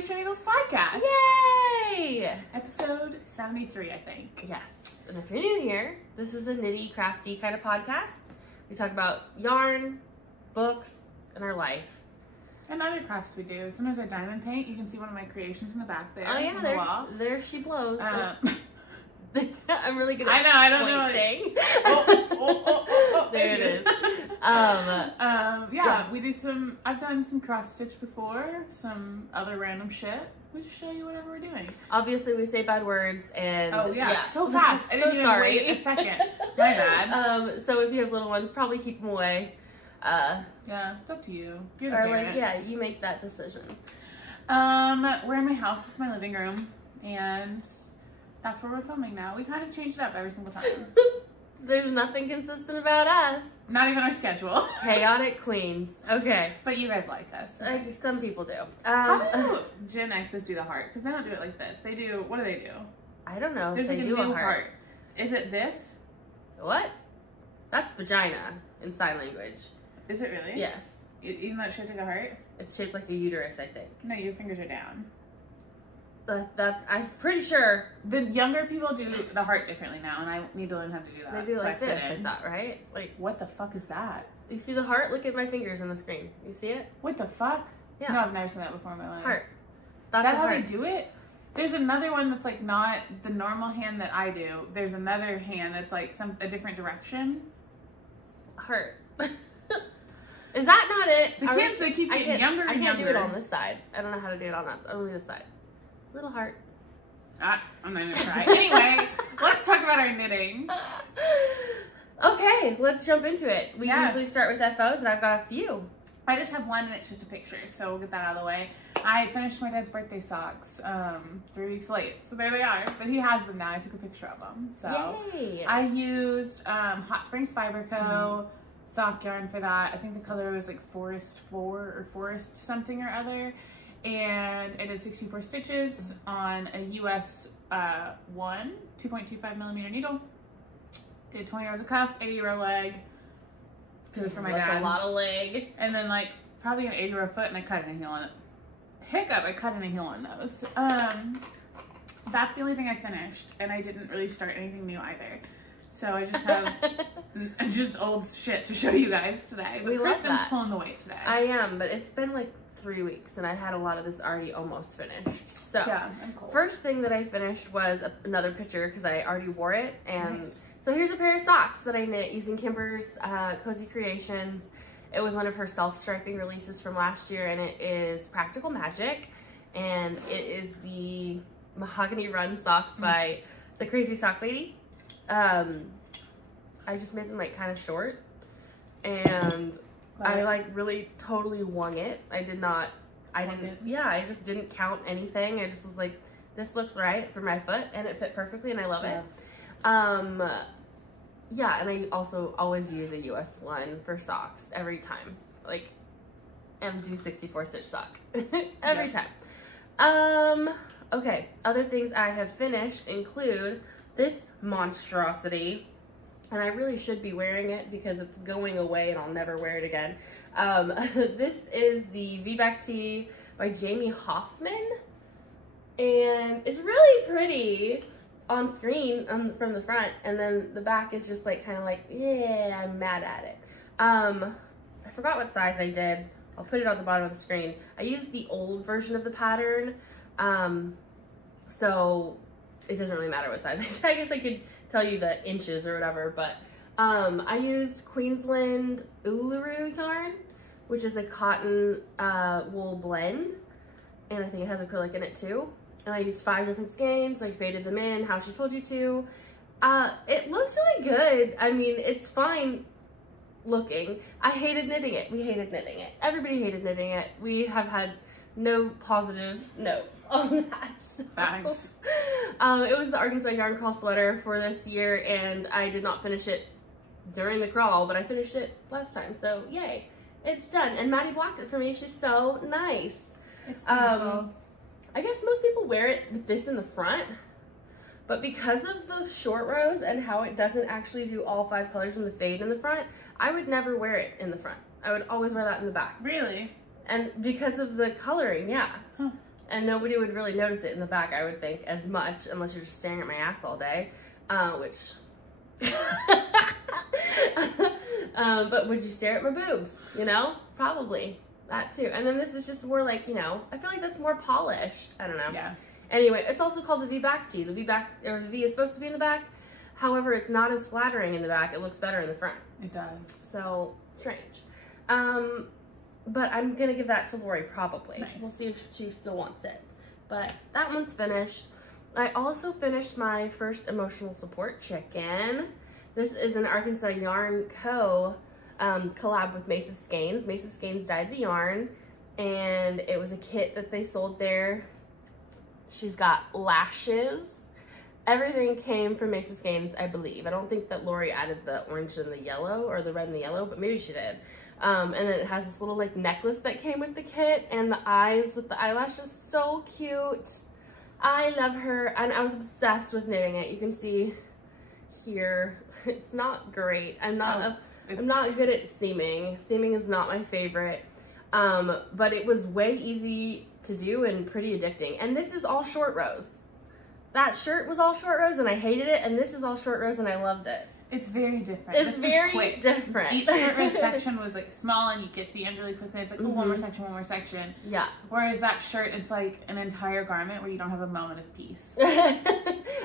to Shiny Girls podcast. Yay! Episode 73, I think. Yes. And if you're new here, this is a nitty, crafty kind of podcast. We talk about yarn, books, and our life. And other crafts we do. Sometimes I diamond paint. You can see one of my creations in the back there. Oh yeah, on the wall. There she blows. I'm really good at I know, I don't pointing. know. There it is. Yeah, we do some, I've done some cross stitch before, some other random shit. We just show you whatever we're doing. Obviously, we say bad words and... Oh yeah, so fast. I didn't even wait a second. My bad. So if you have little ones, probably keep them away. Yeah, it's up to you. You're the or parent. like, yeah, you make that decision. We're in my house. This is my living room, and that's where we're filming now. We kind of change it up every single time. There's nothing consistent about us. Not even our schedule. Chaotic queens. Okay. But you guys like us. Some people do. How do Gen X's do the heart? Because they don't do it like this. They do, what do they do? I don't know. There's if like they a do new a heart. Is it this? What? That's vagina in sign language. Is it really? Yes. Even though it's shaped like a heart? It's shaped like a uterus, I think. No, your fingers are down. I'm pretty sure. The younger people do the heart differently now, and I need to learn how to do that. They do so like this, I thought, right? Like, what the fuck is that? you see the heart? Look at my fingers on the screen. You see it? What the fuck? Yeah. No, I've never seen that before in my life. Heart. That's That's how heart. they do it? There's another one that's like not the normal hand that I do. There's another hand that's like a different direction. Heart. Is that not it? The kids, they keep getting younger and I can't younger. do it on this side. I don't know how to do it on that. Only this side. Little heart. I'm not even gonna try. Anyway, let's talk about our knitting. Okay, let's jump into it. We Yeah. usually start with FOs, and I've got a few. I just have one, and it's just a picture, so we'll get that out of the way. I finished my dad's birthday socks 3 weeks late, so there they are. But he has them now. I took a picture of them. So Yay! I used Hot Springs Fiber Co. sock yarn for that. I think the color was like Forest 4 or Forest something or other. And I did 64 stitches on a US 1 2.25 millimeter needle. Did 20 rows of cuff, 80 row leg, because it's for my dad. That's a lot of leg. And then like probably an 80 row foot, and I cut in a heel on it. Hiccup, I cut in a heel on those. That's the only thing I finished, and I didn't really start anything new either. So I just have just old shit to show you guys today. But Kristen's pulling the weight today. I am, but it's been like 3 weeks, and I had a lot of this already almost finished. So yeah, I'm cold. First thing that I finished was another picture because I already wore it, and Nice. So here's a pair of socks that I knit using Kimber's Cozy Creations. It was one of her self-striping releases from last year, and it is Practical Magic, and it is the Mahogany Run socks by the Crazy Sock Lady. I just made them like kind of short, and I like really totally wung it. I just didn't count anything. I just was like, this looks right for my foot, and it fit perfectly, and I love it. Yeah, and I also always use a US 1 for socks every time, like, and do 64 stitch sock every time. Okay, other things I have finished include this monstrosity, and I really should be wearing it because it's going away and I'll never wear it again. This is the V-Back Tee by Jamie Hoffman, and it's really pretty on screen from the front, and then the back is just like kind of like, yeah, I'm mad at it. I forgot what size I did. I'll put it on the bottom of the screen. I used the old version of the pattern, so it doesn't really matter what size I did. I guess I could tell you the inches or whatever, but I used Queensland Uluru yarn, which is a cotton wool blend, and I think it has acrylic in it too. And I used 5 different skeins, so I faded them in how she told you to. It looks really good. I mean, it's fine looking. I hated knitting it. We hated knitting it. Everybody hated knitting it. We have had no positive notes on that. So, Thanks. it was the Arkansas Yarn Crawl sweater for this year, and I did not finish it during the crawl, but I finished it last time, so yay. It's done, and Maddie blocked it for me. She's so nice. It's beautiful. I guess most people wear it with this in the front, but because of the short rows and how it doesn't actually do all 5 colors in the fade in the front, I would never wear it in the front. I would always wear that in the back. Really? And because of the coloring, yeah. Huh. and nobody would really notice it in the back, I would think, as much, unless you're just staring at my ass all day, which... but would you stare at my boobs? You know? Probably. That too. And then this is just more like, you know, I feel like that's more polished. I don't know. Yeah. Anyway, it's also called the V back tee. The V back, or the V is supposed to be in the back. However, it's not as flattering in the back. It looks better in the front. It does. So, strange. But I'm gonna give that to Lori probably. Nice. We'll see if she still wants it. But that one's finished. I also finished my first emotional support chicken. This is an Arkansas Yarn Co. Collab with Mace of Skeins. Mace of Skeins dyed the yarn, and it was a kit that they sold there. She's got lashes. Everything came from Mace of Skeins, I believe. I don't think that Lori added the orange and the yellow, or the red and the yellow, but maybe she did. And then it has this little like necklace that came with the kit, and the eyes with the eyelashes, so cute. I love her, and I was obsessed with knitting it. You can see here, it's not great. I'm not good at seaming. Seaming is not my favorite, but it was way easy to do and pretty addicting. And this is all short rows. That shirt was all short rows and I hated it, and this is all short rows and I loved it. It's very different. It's very different. Each short row section was like small, and you get to the end really quickly. It's like, oh, one more section, one more section. Yeah. Whereas that shirt, it's like an entire garment where you don't have a moment of peace.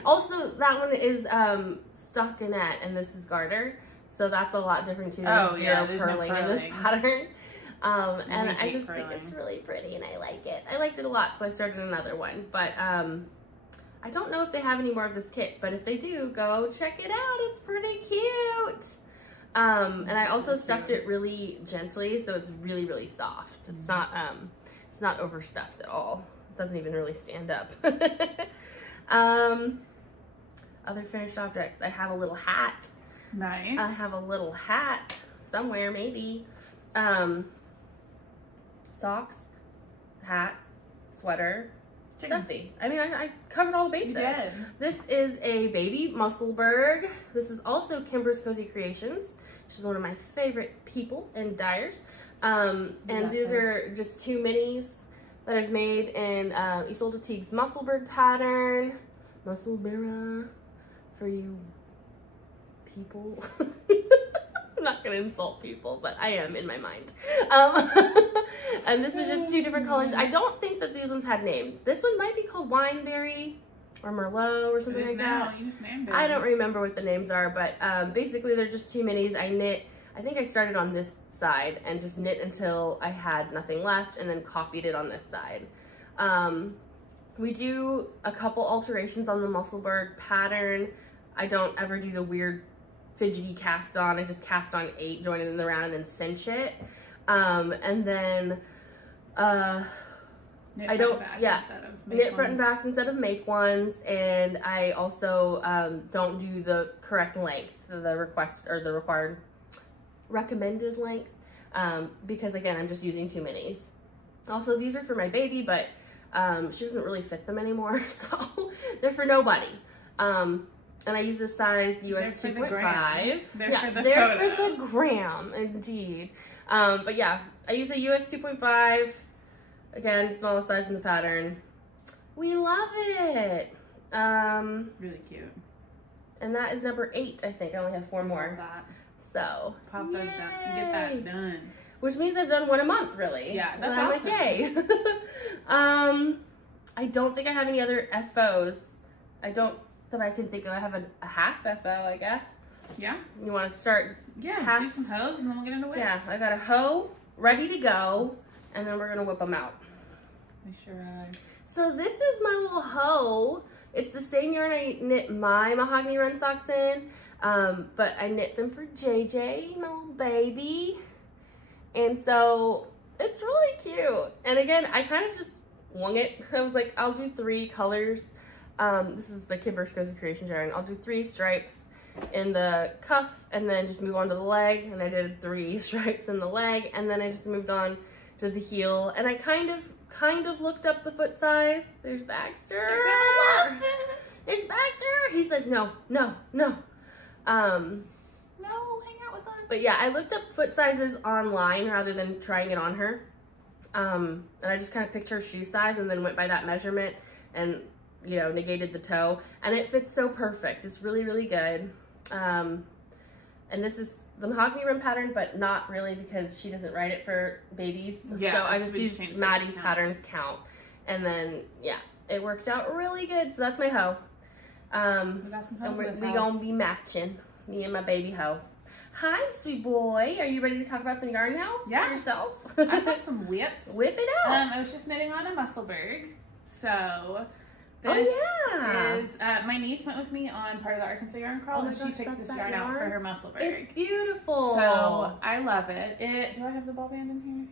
Also, that one is stockinette, and this is garter, so that's a lot different too. There's purling in this pattern. And I just think it's really pretty, and I like it. I liked it a lot, so I started another one. But I don't know if they have any more of this kit, but if they do, go check it out. It's pretty cute. And I also stuffed it really gently, so it's really, really soft. It's not overstuffed at all. It doesn't even really stand up. Other finished objects. I have a little hat. Nice. I have a little hat somewhere, maybe. Socks, hat, sweater, stuffy. I mean, I covered all the bases. You did. This is a baby Musselburgh. This is also Kimber's Cozy Creations. She's one of my favorite people and dyers. And these are just two minis that I've made in Ysolda Teague's Musselburgh pattern. Musselburgh for you people. I'm not gonna insult people, but I am in my mind. And this is just two different colors. I don't think that these ones had names. This one might be called Wineberry or Merlot or something like that. You just named it. I don't remember what the names are, but basically they're just two minis. I think I started on this side and just knit until I had nothing left, and then copied it on this side. We do a couple alterations on the Musselburgh pattern. I don't ever do the weird fidgety cast on. I just cast on 8, join it in the round, and then cinch it. And then knit front and backs instead of make ones. And I also don't do the correct length, the request or the required recommended length, because again, I'm just using two minis. Also, these are for my baby, but she doesn't really fit them anymore, so they're for nobody. And I use a size US 2.5. They're for the gram, indeed. But yeah, I use a US 2.5. Again, smallest size in the pattern. We love it. Really cute. And that is number 8, I think. I only have 4 more. So pop those down and get that done. Which means I've done one a month, really. Yeah, that's awesome. I'm like, yay. I don't think I have any other FOs. I don't that I can think of. I have a half FO, I guess. Yeah. You want to start? Yeah. Do some hoes and then we'll get into whips. Yeah, I got a hoe ready to go, and then we're gonna whip them out. We sure are. So this is my little hoe. It's the same yarn I knit my Mahogany run socks in, but I knit them for JJ, my little baby. And so it's really cute. And again, I kind of just wung it. I was like, I'll do 3 colors. This is the Kimber's Cozy Creations yarn. I'll do 3 stripes in the cuff and then just move on to the leg. And I did 3 stripes in the leg, and then I just moved on to the heel. And I kind of looked up the foot size. There's Baxter. It's Baxter. He says no. No, hang out with us. But yeah, I looked up foot sizes online rather than trying it on her. And I just kind of picked her shoe size and then went by that measurement and, you know, negated the toe. And it fits so perfect. It's really, really good. And this is the mahogany rim pattern, but not really because she doesn't write it for babies. Yeah, so I just used Maddie's patterns count. And then, yeah, it worked out really good. So that's my hoe. And we gonna be matching, me and my baby hoe. Hi, sweet boy. Are you ready to talk about some yarn now? Yeah. For yourself? I've got some whips. Whip it out. I was just knitting on a Musselburgh. So this is, my niece went with me on part of the Arkansas yarn crawl, and she picked this yarn out for her Musselburgh. It's beautiful. So I love it. Do I have the ball band in here?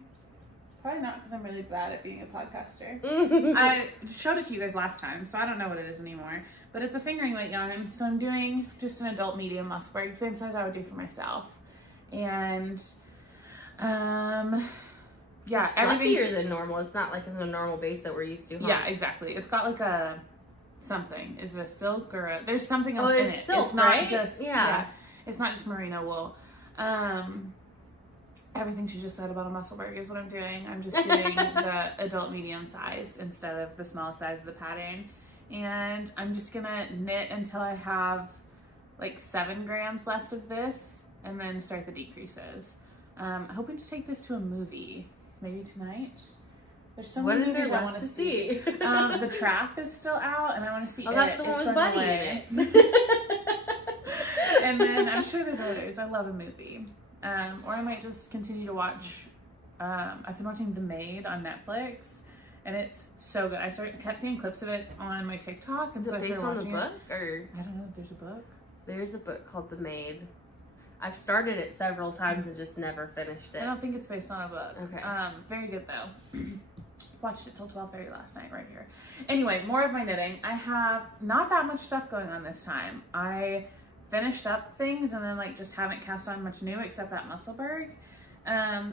Probably not, because I'm really bad at being a podcaster. I showed it to you guys last time, so I don't know what it is anymore. But it's a fingering weight yarn, so I'm doing just an adult medium Musselburgh, same size I would do for myself. And, yeah, it's fluffier than normal. It's not like the normal base that we're used to, huh? Yeah, exactly. It's got like a something. Is it a silk or a... There's something else in it. Silk, it's not right? just... Yeah. It's not just merino wool. Everything she just said about a Musselburgh is what I'm doing. I'm just doing the adult medium size instead of the small size of the pattern. And I'm just gonna knit until I have like 7 grams left of this and then start the decreases. Hoping to take this to a movie, maybe tonight. There's so many movies I want to see. The Trap is still out and I want to see it. That's the one with Buddy in it. And then I'm sure there's others. I love a movie. Or I might just continue to watch, I've been watching The Maid on Netflix, and it's so good. I kept seeing clips of it on my TikTok, and so I started watching it. Is it based on a book, or? I don't know if there's a book. There's a book called The Maid. I've started it several times and just never finished it. I don't think it's based on a book. Okay. Very good though. Watched it till 12:30 last night right here. Anyway, more of my knitting. I have not that much stuff going on this time. I finished up things and then like just haven't cast on much new except that Musselburgh.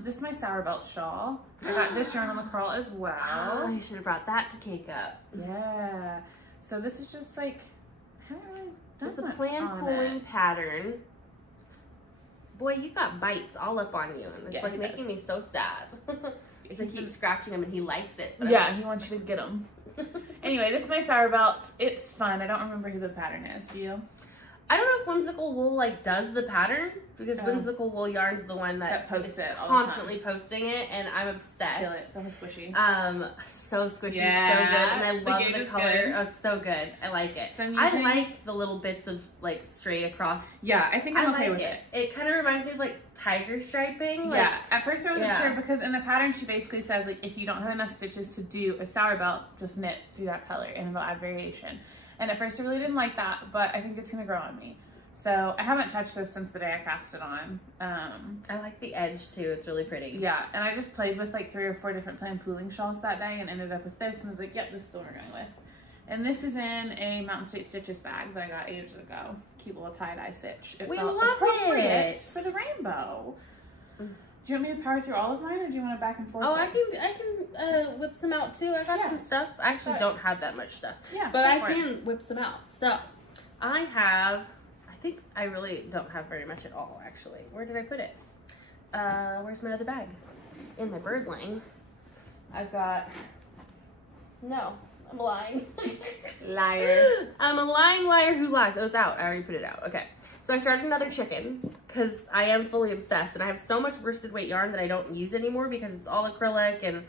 This is my sour belt shawl. I got this yarn on the crawl as well. Oh, you should have brought that to cake up. Yeah. So this is just like, I haven't really done it's a much plan on pulling it. pattern. Boy, you got bites all up on you, and it's like making me so sad. Because I keep scratching him and he likes it. Yeah, he wants you to get him. Anyway, this is my sour belt. It's fun. I don't remember who the pattern is. Do you? I don't know if Whimsical Wool like does the pattern, because Whimsical Wool Yarn's the one that posts it constantly posting it, and I'm obsessed. Feel it. Feel the squishy. So squishy, yeah, so good, and I love the color. Good. Oh, it's so good. I like it. So I like the little bits of like straight across. Yeah, I think I'm okay with it. It kind of reminds me of like tiger striping. Yeah. At first I wasn't sure, because in the pattern she basically says like if you don't have enough stitches to do a sour belt, just knit through that color and it'll add variation. And at first I really didn't like that, but I think it's gonna grow on me. So I haven't touched this since the day I cast it on. I like the edge too. It's really pretty. Yeah, and I just played with like 3 or 4 different plain pooling shawls that day and ended up with this and was like, yep, this is the one we're going with. And this is in a Mountain State Stitches bag that I got ages ago. Cute little tie-dye stitch. We love it for the rainbow. Do you want me to power through all of mine, or do you want to back and forth? Oh, I can whip some out too. I got some stuff. I actually don't have that much stuff. Yeah, but I can whip some out. So I have. I think I really don't have very much at all, actually. Where did I put it? Where's my other bag? In my birdling. I've got... No, I'm lying. Liar. I'm a lying liar who lies. Oh, it's out. I already put it out. Okay. So I started another chicken because I am fully obsessed. And I have so much worsted weight yarn that I don't use anymore because it's all acrylic. And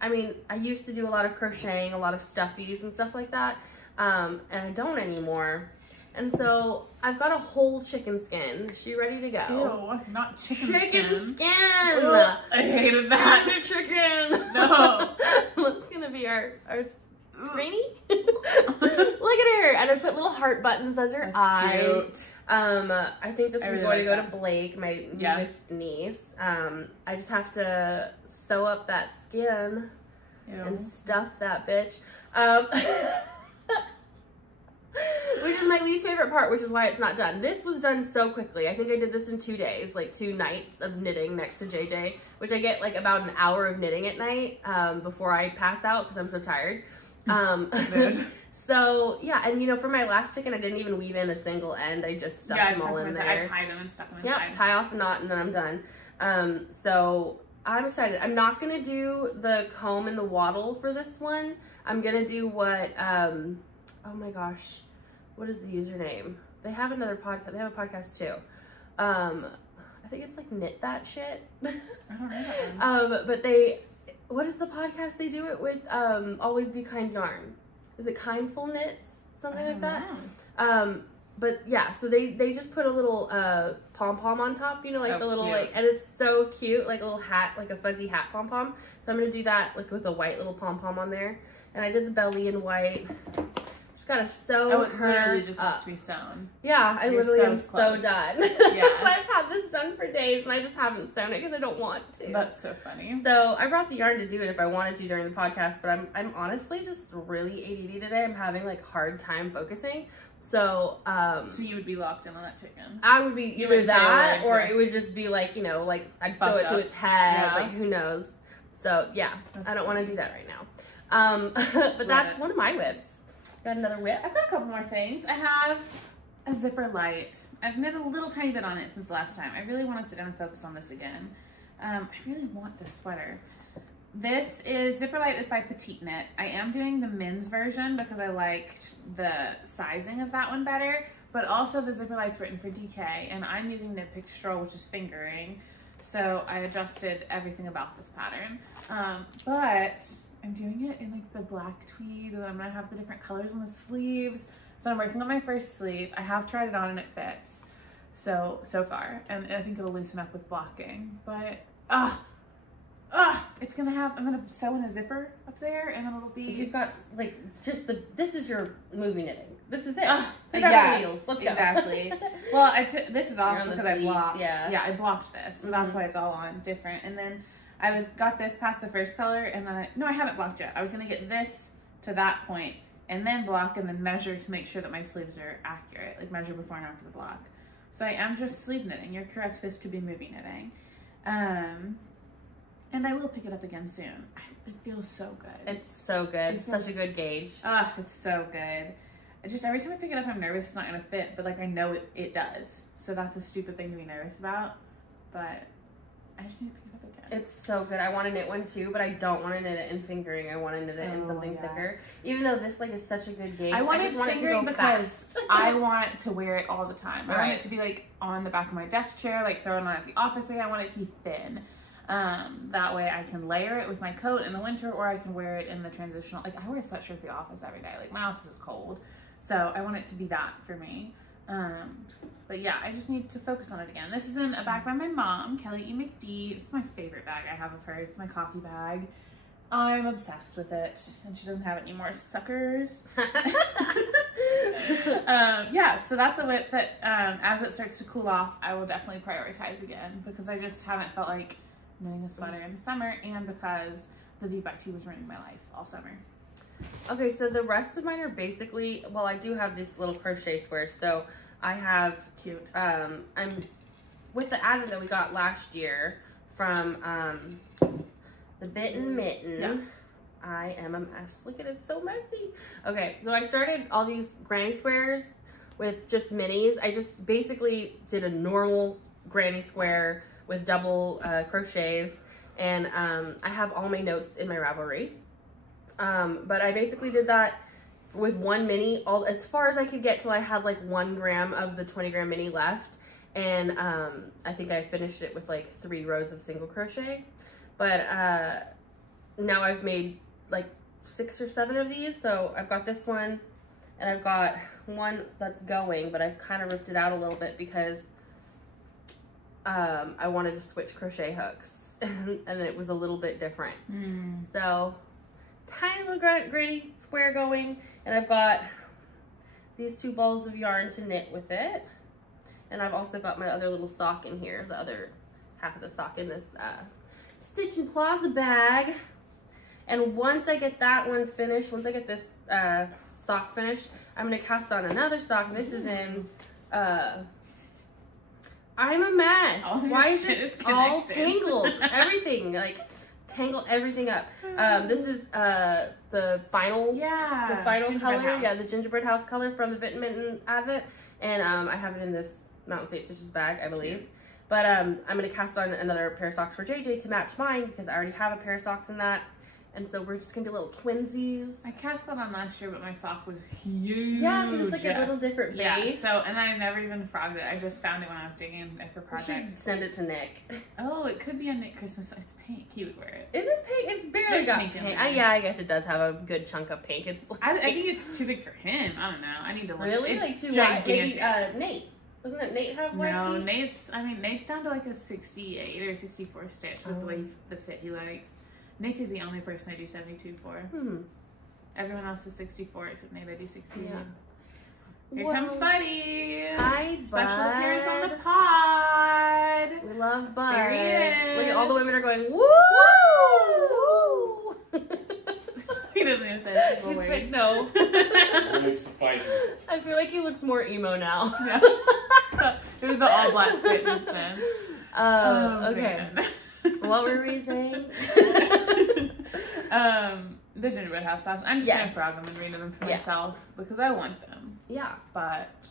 I mean, I used to do a lot of crocheting, a lot of stuffies and stuff like that. And I don't anymore. And so I've got a whole chicken skin. Is she ready to go? Ew, not chicken skin. Ugh, I hated that. Chicken. No. What's gonna be our screeny? Look at her. And I put little heart buttons as her eyes. Cute. I think this one's going to go to Blake, my newest niece. I just have to sew up that skin and stuff that bitch. Which is my least favorite part, which is why it's not done. This was done so quickly. I think I did this in 2 days, like 2 nights of knitting next to JJ, which I get like about an hour of knitting at night before I pass out because I'm so tired. So yeah, and you know, for my last chicken, I didn't even weave in a single end. I just stuck them all in there. I tied them and stuck them inside. Yep, tie off a knot and then I'm done. So I'm excited. I'm not going to do the comb and the waddle for this one. I'm going to do what, oh my gosh, what is the username? They have another podcast. They have a podcast too. I think it's like Knit That Shit. I don't know that one. But they, what is the podcast they do it with? Always Be Kind Yarn. Is it Kindful Knits? Something like that? Know. But yeah, so they just put a little pom-pom on top, you know, like the little cute. Like, and it's so cute, like a little hat, like a fuzzy hat pom-pom. So I'm gonna do that like with a white little pom-pom on there. And I did the belly in white. Just gotta sew it literally just has to be sewn. Yeah, I literally am so done. Yeah. I've had this done for days and I just haven't sewn it because I don't want to. That's so funny. So I brought the yarn to do it if I wanted to during the podcast, but I'm honestly just really ADD today. I'm having like hard time focusing. So so you would be locked in on that chicken. I would be either that or it would just be like, you know, like I'd sew it to its head, like who knows. So yeah, I don't want to do that right now. But that's one of my whips. Got another whip? I've got a couple more things. I have a zipper light. I've knit a little tiny bit on it since last time. I really want to sit down and focus on this again. I really want this sweater. This is Zipper Light is by Petite Knit. I am doing the men's version because I liked the sizing of that one better, but also the Zipper Light's written for DK and I'm using Knit Pick Stroll, which is fingering. So I adjusted everything about this pattern. But I'm doing it in like the black tweed and I'm gonna have the different colors on the sleeves. So I'm working on my first sleeve. I have tried it on and it fits so far. And I think it'll loosen up with blocking, but it's gonna have, I'm gonna sew in a zipper up there and then it'll be. If you've got like just this is your movie knitting. This is it. Yeah, needles. Let's go. Exactly. Well, this is off because I blocked. Yeah, I blocked this, so that's why it's all on different. And then I got this past the first color and then I haven't blocked yet. I was gonna get this to that point and then block and then measure to make sure that my sleeves are accurate, like measure before and after the block. So I am just sleeve knitting. You're correct, this could be movie knitting. And I will pick it up again soon. It feels so good. It's so good. It's such a good gauge. It's so good. Every time I pick it up, I'm nervous it's not gonna fit, but like I know it does. So that's a stupid thing to be nervous about, but I just need to pick it up again. It's so good. I want to knit one too, but I don't want to knit it in fingering. I want to knit it in something thicker. Even though this like is such a good gauge. I want it fingering because I want to wear it all the time. I want it to be like on the back of my desk chair, like throw it on at the office. I want it to be thin. That way I can layer it with my coat in the winter or I can wear it in the transitional. Like I wear a sweatshirt at the office every day. Like my office is cold. So I want it to be that for me. But yeah, I just need to focus on it again. This is in a bag by my mom, Kelly E. McD. It's my favorite bag I have of hers. It's my coffee bag. I'm obsessed with it. And she doesn't have it anymore, suckers. Yeah, so that's a whip that as it starts to cool off, I will definitely prioritize again because I just haven't felt like knitting a sweater in the summer and because the V by T was ruining my life all summer. Okay, so the rest of mine are basically, well, I do have these little crochet squares. So I have, cute. I'm with the advent that we got last year from the Bitten Mitten. Yeah. I am a mess. Look at it, it's so messy. Okay, so I started all these granny squares with just minis. I just basically did a normal granny square with double crochets, and I have all my notes in my Ravelry. But I basically did that with one mini, as far as I could get till I had like 1 gram of the 20 gram mini left. And I think I finished it with like 3 rows of single crochet. But now I've made like 6 or 7 of these. So I've got this one and I've got one that's going, but I've kind of ripped it out a little bit because I wanted to switch crochet hooks and then it was a little bit different. So tiny little granny square going, and I've got these 2 balls of yarn to knit with it, and I've also got my other little sock in here, the other half of the sock in this Stitch and Plaza bag. And once I get that one finished, once I get this sock finished, I'm gonna cast on another sock. This is in I'm a mess. Why is it all tangled? Everything like tangled everything up. This is the final color. Yeah, the gingerbread house color from the Bitten Mitten Advent, and I have it in this Mountain State Stitches bag, I believe. But I'm going to cast on another pair of socks for JJ to match mine because I already have a pair of socks in that. And so we're just going to be little twinsies. I cast that on last year, but my sock was huge. Yeah, because it's like a little different base. Yeah, so, and I never even frogged it. I just found it when I was digging for projects. You should send it to Nick. Oh, it could be a Nick Christmas. It's pink. He would wear it. Is it pink? It's barely got pink. Yeah, I guess it does have a good chunk of pink. It's like, I think it's too big for him. I don't know. I need to look. Really? It's like too gigantic. Maybe Nate. Wasn't it Nate have white No, feet? Nate's down to like a 68 or 64 stitch with the way the fit he likes. Nick is the only person I do 72 for. Everyone else is 64 except Nate. I do 68. Yeah. Here comes Buddy. Hi, Special Bud. appearance on the pod. We love Bud. There he is. Look at all the women are going, woo! Woo! He doesn't even say it. He's like, no. It suffices. I feel like he looks more emo now. Yeah. So, it was the all black fitness then. Okay. What were we saying? The gingerbread house socks. I'm just gonna frog them and read them for myself because I want them. Yeah. But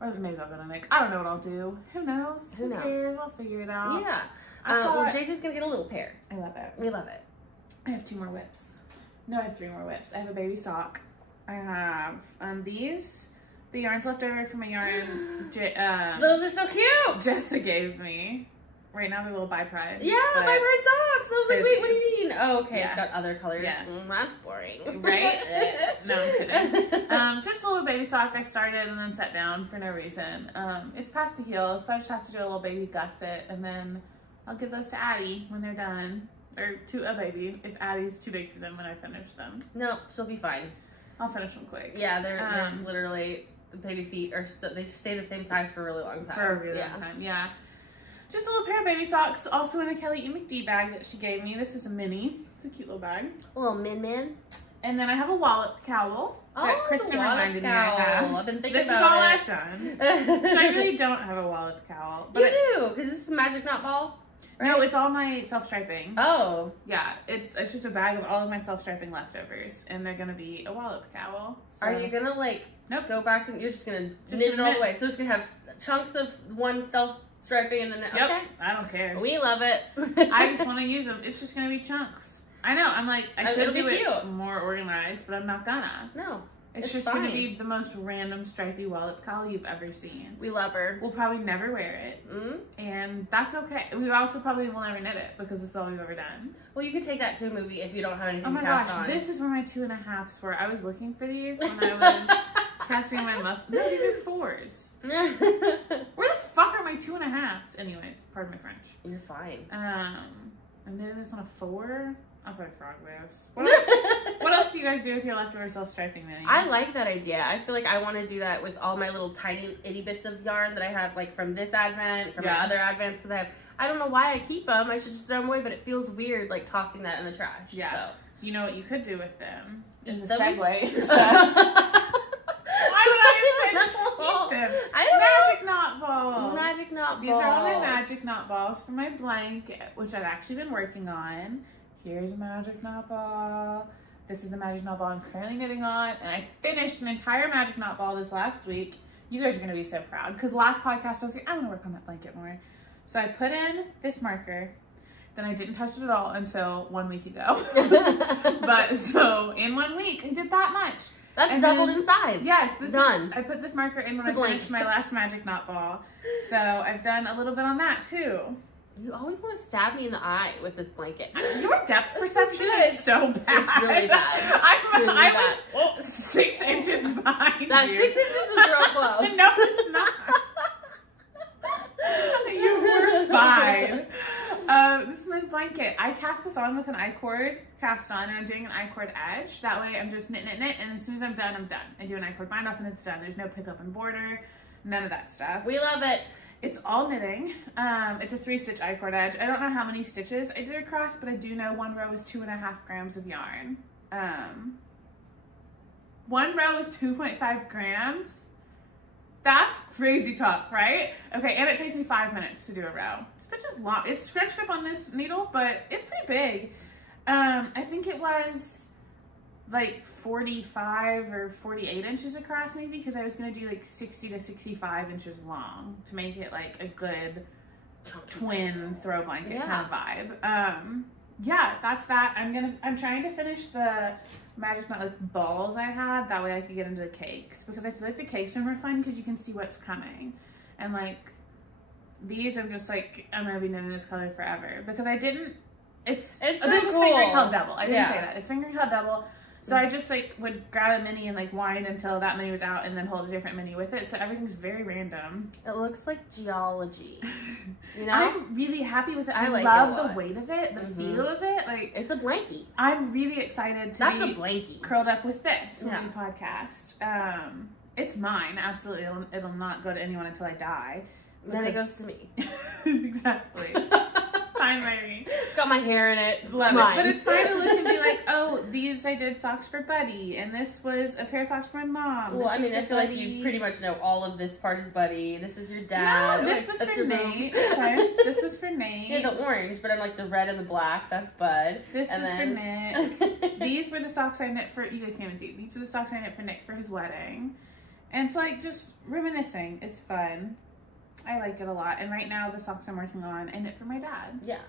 or maybe I'll go to Nick. I don't know what I'll do. Who knows? Who knows? Cares? I'll figure it out. Yeah. Well, JJ's gonna get a little pair. I love it. We love it. I have 2 more whips. No, I have 3 more whips. I have a baby sock. I have these. The yarns left over from a yarn. Those are so cute. Jessa gave me. Right now, they're little by Pride. Yeah, by Pride socks. I was like, wait, what do you mean? Oh, okay, Yeah. it's got other colors. Yeah. That's boring. Right? No, I'm kidding. Just a little baby sock I started and then set down for no reason. It's past the heel, so I just have to do a little baby gusset, and then I'll give those to Addie when they're done. Or to a baby, if Addie's too big for them when I finish them. No, she'll be fine. I'll finish them quick. Yeah, they're literally, the baby feet are, they stay the same size for a really long time. For a really long time, yeah. Just a little pair of baby socks, also in a Kelly E. McD bag that she gave me. This is a mini. It's a cute little bag. A little min. And then I have a Wolop cowl that Christen reminded me I have. I've been thinking this about is all it. I've done. So I really don't have a Wolop cowl. But you do, because this is a magic knot ball. Right? No, it's all my self-striping. Oh. Yeah, it's just a bag of all of my self-striping leftovers, and they're gonna be a Wolop cowl. So. Are you gonna Nope. go back and you're just gonna knit it all the way? So it's gonna have chunks of one self-striping and then Yep. Okay. I don't care. We love it. I just want to use them. It's just gonna be chunks. I know. I'm like I could do it more organized, but I'm not gonna. No. It's just gonna be the most random stripy Wolop cowl you've ever seen. We love her. We'll probably never wear it, and that's okay. We also probably will never knit it because this is all we've ever done. Well, you could take that to a movie if you don't have anything. Oh my gosh, this is where my 2.5s were. I was looking for these when I was casting my muscle. No, these are 4s. Where the fuck are my 2.5s? Anyways, pardon my French. You're fine. I knitted this on a 4. I'll probably frog this. What else do you guys do with your leftover self-striping minis? I like that idea. I feel like I want to do that with all my little tiny itty bits of yarn that I have, like from this advent, from my other advents, because I don't know why I keep them. I should just throw them away, but it feels weird like tossing that in the trash. Yeah. So you know what you could do with them? Eat Is a them? segue. Why would I even eat them? I don't Magic knot balls. Magic knot balls. These are all my magic knot balls for my blanket, which I've actually been working on. Here's a magic knot ball. This is the magic knot ball I'm currently knitting on, and I finished an entire magic knot ball this last week. You guys are gonna be so proud because last podcast I was like, I want to work on that blanket more. So I put in this marker, then I didn't touch it at all until 1 week ago. But so in 1 week, I did that much. That's doubled in size. Yes, done. I put this marker in when I finished my last magic knot ball. So I've done a little bit on that too. You always want to stab me in the eye with this blanket. Your depth perception is so bad. It's really bad. I was 6 inches behind that you. 6 inches is real close. No, it's not. You were fine. This is my blanket. I cast this on with an I-cord cast on, and I'm doing an I-cord edge. That way I'm just knit, and as soon as I'm done, I'm done. I do an I-cord bind off and it's done. There's no pick up and border, none of that stuff. We love it. It's all knitting. It's a 3-stitch I-cord edge. I don't know how many stitches I did across, but I do know one row is 2.5 grams of yarn. One row is 2.5 grams. That's crazy talk, right? Okay, and it takes me 5 minutes to do a row. This bitch is long. It's stretched up on this needle, but it's pretty big. I think it was like 45 or 48 inches across maybe, because I was going to do like 60 to 65 inches long to make it like a good twin throw blanket kind of vibe. Yeah, that's that. I'm trying to finish the Magic Nut like balls I had, that way I could get into the cakes, because I feel like the cakes are more fun because you can see what's coming. And like these, I'm just like, I'm gonna be knitting this color forever, because I didn't, this is fingering held double. I didn't say that. It's fingering held double. So I just like would grab a mini and like wind until that mini was out and then hold a different mini with it. So everything's very random. It looks like geology. You know? I'm really happy with it. I like love the weight of it, the feel of it. Like, it's a blankie. I'm really excited to That's a blankie. Curled up with this when we podcast. It's mine, absolutely. It'll not go to anyone until I die. Then it goes to me. Exactly. Fine by me. Got my hair in it. Love it. But it's fine to look and be like, oh, these I did socks for Buddy, and this was a pair of socks for my mom. Well, I mean, I feel like you pretty much know all of this part is Buddy. This is your dad. No, this was for Nate. Okay. This was for Nate. Yeah, the orange, but I'm like the red and the black. That's Bud. This was for Nick. These were the socks I knit for, you guys can't even see. These were the socks I knit for Nick for his wedding. And it's like just reminiscing. It's fun. I like it a lot. And right now, the socks I'm working on, I knit for my dad. Yeah.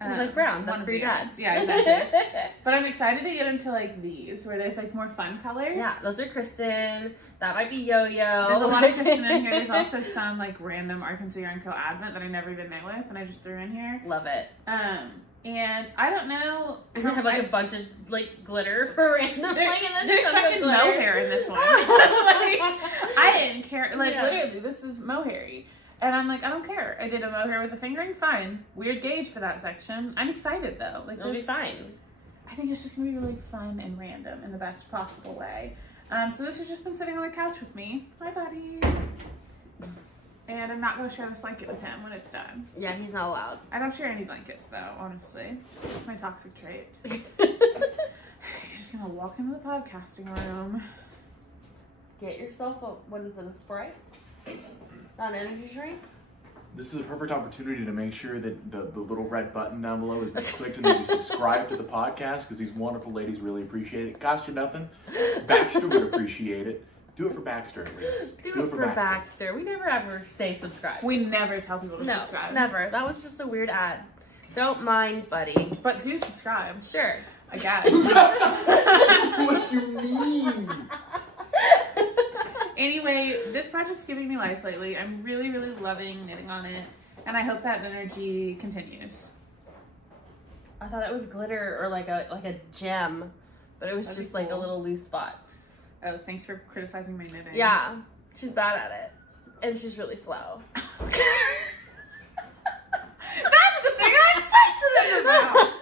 Like brown. That's for your dad. Yeah, exactly. But I'm excited to get into like these, where there's like more fun color. Yeah, those are Christen. That might be Yo-Yo. There's a lot of Christen in here. There's also some like random Arkansas Yarn Co. Advent that I never even knit with, and I just threw in here. Love it. And I don't know. I have like a bunch of like glitter for random. There's fucking mohair in this one. Like, I didn't care. Like literally, this is mohairy. And I'm like, I don't care. I did a mohair with a fingering, fine. Weird gauge for that section. I'm excited though. Like, it'll be fine. I think it's just gonna be really fun and random in the best possible way. So this has just been sitting on the couch with me. Hi, buddy. And I'm not gonna share this blanket with him when it's done. Yeah, he's not allowed. I don't share any blankets though, honestly. It's my toxic trait. He's just gonna walk into the podcasting room. Get yourself a, what is it, a Sprite? Not an energy drink? This is a perfect opportunity to make sure that the little red button down below has been clicked and that you subscribe to the podcast, because these wonderful ladies really appreciate it. Cost you nothing. Baxter would appreciate it. Do it for Baxter, at least. Do it for Baxter. We never ever say subscribe. We never tell people to subscribe. Never. That was just a weird ad. Don't mind, buddy. But do subscribe. Sure. I guess. What do you mean? Anyway, this project's giving me life lately. I'm really, really loving knitting on it, and I hope that energy continues. I thought it was glitter or like a gem, but it was just like a little loose spot. Oh, thanks for criticizing my knitting. Yeah, she's bad at it, and she's really slow. That's the thing I'm sensitive about.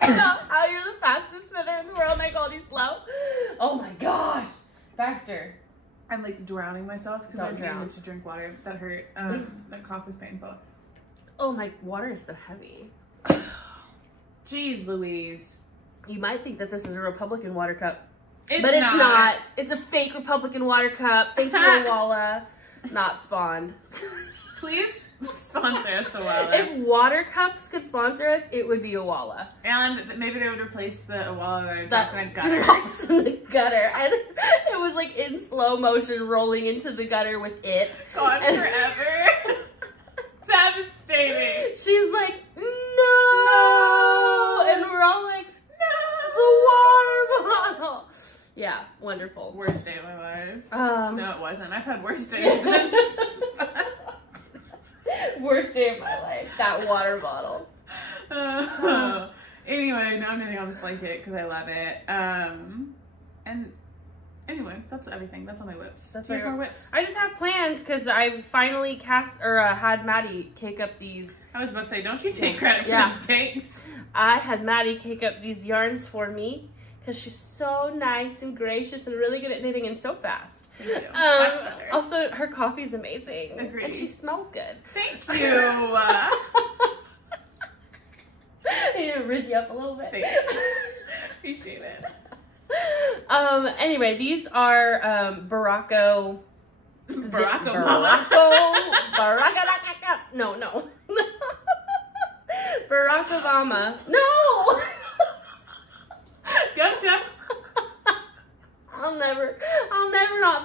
I know how you're the fastest knitter in the world, and I called you slow. Oh my gosh. Baxter. I'm like drowning myself because I needed to drink water. That hurt. That cough was painful. Oh, my water is so heavy. Jeez Louise. You might think that this is a Republican water cup. But it's not. It's a fake Republican water cup. Thank you, Awala. Not spawned. Please sponsor us, Awala. If water cups could sponsor us, it would be Awala. And maybe they would replace the Awala that's in a gutter. Dropped in the gutter. And it was like in slow motion rolling into the gutter with it. Gone forever. Devastating. She's like, no. And we're all like, no. The water bottle. Yeah, wonderful. Worst day of my life. No, it wasn't. I've had worse days since. Worst day of my life. That water bottle. Anyway, now I'm knitting on this blanket because I love it. And anyway, that's everything. That's all my whips. That's my whips. I just have plans because I finally had Maddie cake up these. I was about to say, don't you take credit for the cakes? I had Maddie cake up these yarns for me because she's so nice and gracious and really good at knitting and so fast. Thank you. That's better. Also, her coffee's amazing. Agreed. And she smells good. Thank you. I need to rizz you up a little bit. Thank you. Appreciate it. Anyway, these are Baracco Mama. No. Barack Obama. No! Gotcha.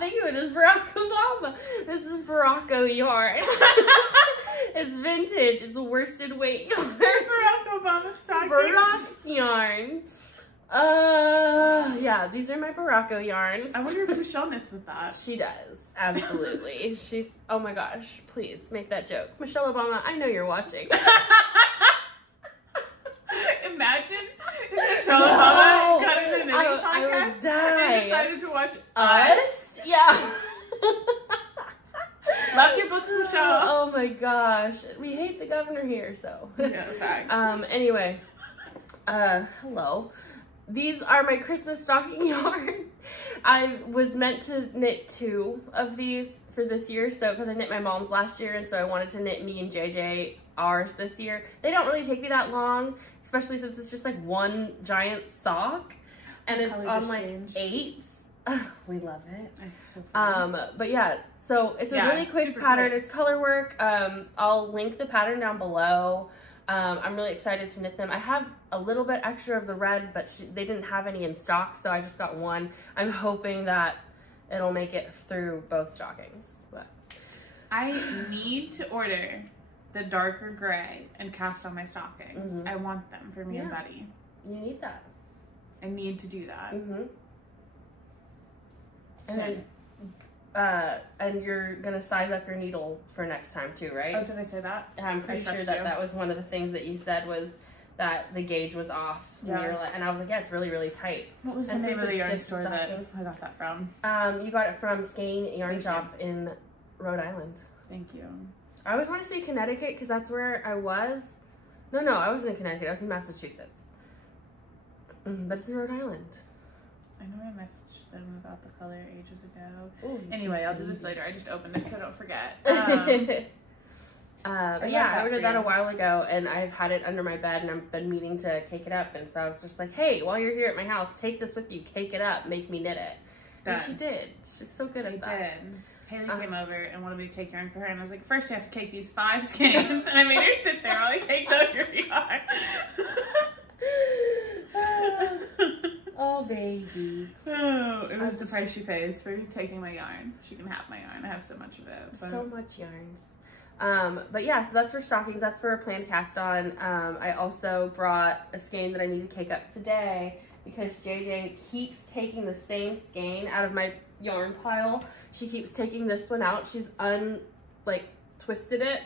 think of it as Barack Obama. This is Baracko yarn. It's vintage. It's worsted weight yarn. Barack Obama stockings. Barack's yarn. Yeah, these are my Baracko yarns. I wonder if Michelle knits with that. She does. Absolutely. She's, oh my gosh, please make that joke. Michelle Obama, I know you're watching. Imagine if Michelle Obama got into the knitting I podcast would die. and decided to watch Us? Yeah. Loved your books, Michelle. Oh my gosh. We hate the governor here, so. Yeah, facts. Anyway. Hello. These are my Christmas stocking yarn. I was meant to knit 2 of these for this year, so because I knit my mom's last year, and so I wanted to knit me and JJ ours this year. They don't really take me that long, especially since it's just like one giant sock, and it's on like 8. We love it. So fun. But yeah, so it's a really quick pattern. Quick. It's color work. I'll link the pattern down below. I'm really excited to knit them. I have a little bit extra of the red, but they didn't have any in stock, so I just got one. I'm hoping that it'll make it through both stockings. But I need to order the darker gray and cast on my stockings. Mm-hmm. I want them for me and Buddy. You need that. I need to do that. Mm-hmm. So. And then, and you're gonna size up your needle for next time too, right? Oh, did I say that? I'm pretty sure that that was one of the things that you said was that the gauge was off. Yeah. And I was like, yeah, it's really, really tight. What was the name of the yarn store that I got that from? You got it from Skeins Yarn Shop in Rhode Island. Thank you. I always want to say Connecticut because that's where I was. No, I wasn't in Connecticut. I was in Massachusetts. But it's in Rhode Island. I know I messaged them about the color ages ago. Ooh, anyway, I'll do this later. I just opened it so I don't forget. But yeah, I ordered that a while ago, and I've had it under my bed, and I've been meaning to cake it up. And so I was just like, hey, while you're here at my house, take this with you, cake it up, make me knit it. And she did. She's so good at that. I did. Haley came over and wanted me to cake yarn for her, and I was like, first you have to cake these 5 skeins, and I made her sit there while I caked up your yarn. Oh, baby. Oh, it was the price she pays for taking my yarn. She can have my yarn. I have so much of it. But... So much yarns. But yeah, so that's for stockings. That's for a planned cast on. I also brought a skein that I need to cake up today because JJ keeps taking the same skein out of my yarn pile. She keeps taking this one out. She's twisted it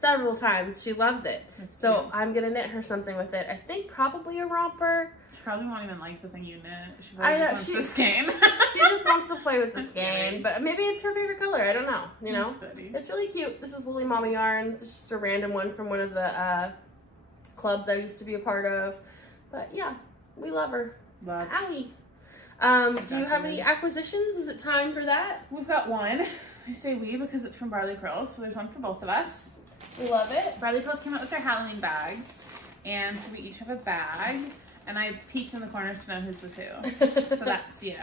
several times. She loves it. So cute. I'm gonna knit her something with it. I think probably a romper. She probably won't even like the thing you knit. She probably just wants the skein. She just wants to play with the skein, but maybe it's her favorite color. I don't know. You know, it's really cute. This is Woolly Mama Yarns. It's just a random one from one of the clubs I used to be a part of. But yeah, we love her. Love. Owie. Do you have any acquisitions? Is it time for that? We've got one. I say we because it's from Barley Curls, so there's one for both of us. We love it. Barley Curls came out with their Halloween bags, and so we each have a bag, and I peeked in the corners to know whose was who. So that's you.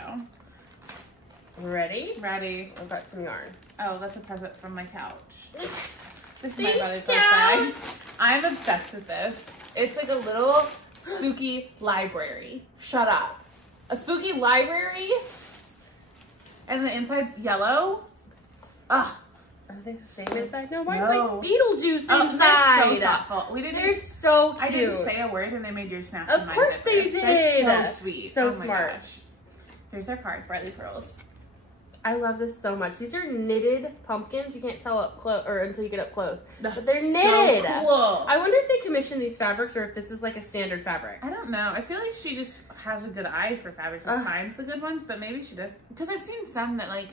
Ready? Ready. I've got some yarn. Oh, that's a present from my couch. This is my Barley Curls bag. I'm obsessed with this. It's like a little spooky library. Shut up. A spooky library, and the inside's yellow. Ugh. Are they the same inside? No, mine's like Beetlejuice inside. Oh, they're so thoughtful. They're so cute. I didn't say a word, and they made yours snap. Of course they did. They're so sweet. So oh smart. My gosh. Here's our card, Barley Curls. I love this so much. These are knitted pumpkins. You can't tell up close or until you get up close, but they're knitted. So cool. I wonder if they commission these fabrics or if this is like a standard fabric. I don't know. I feel like she just has a good eye for fabrics and finds the good ones, but maybe she does because I've seen some that like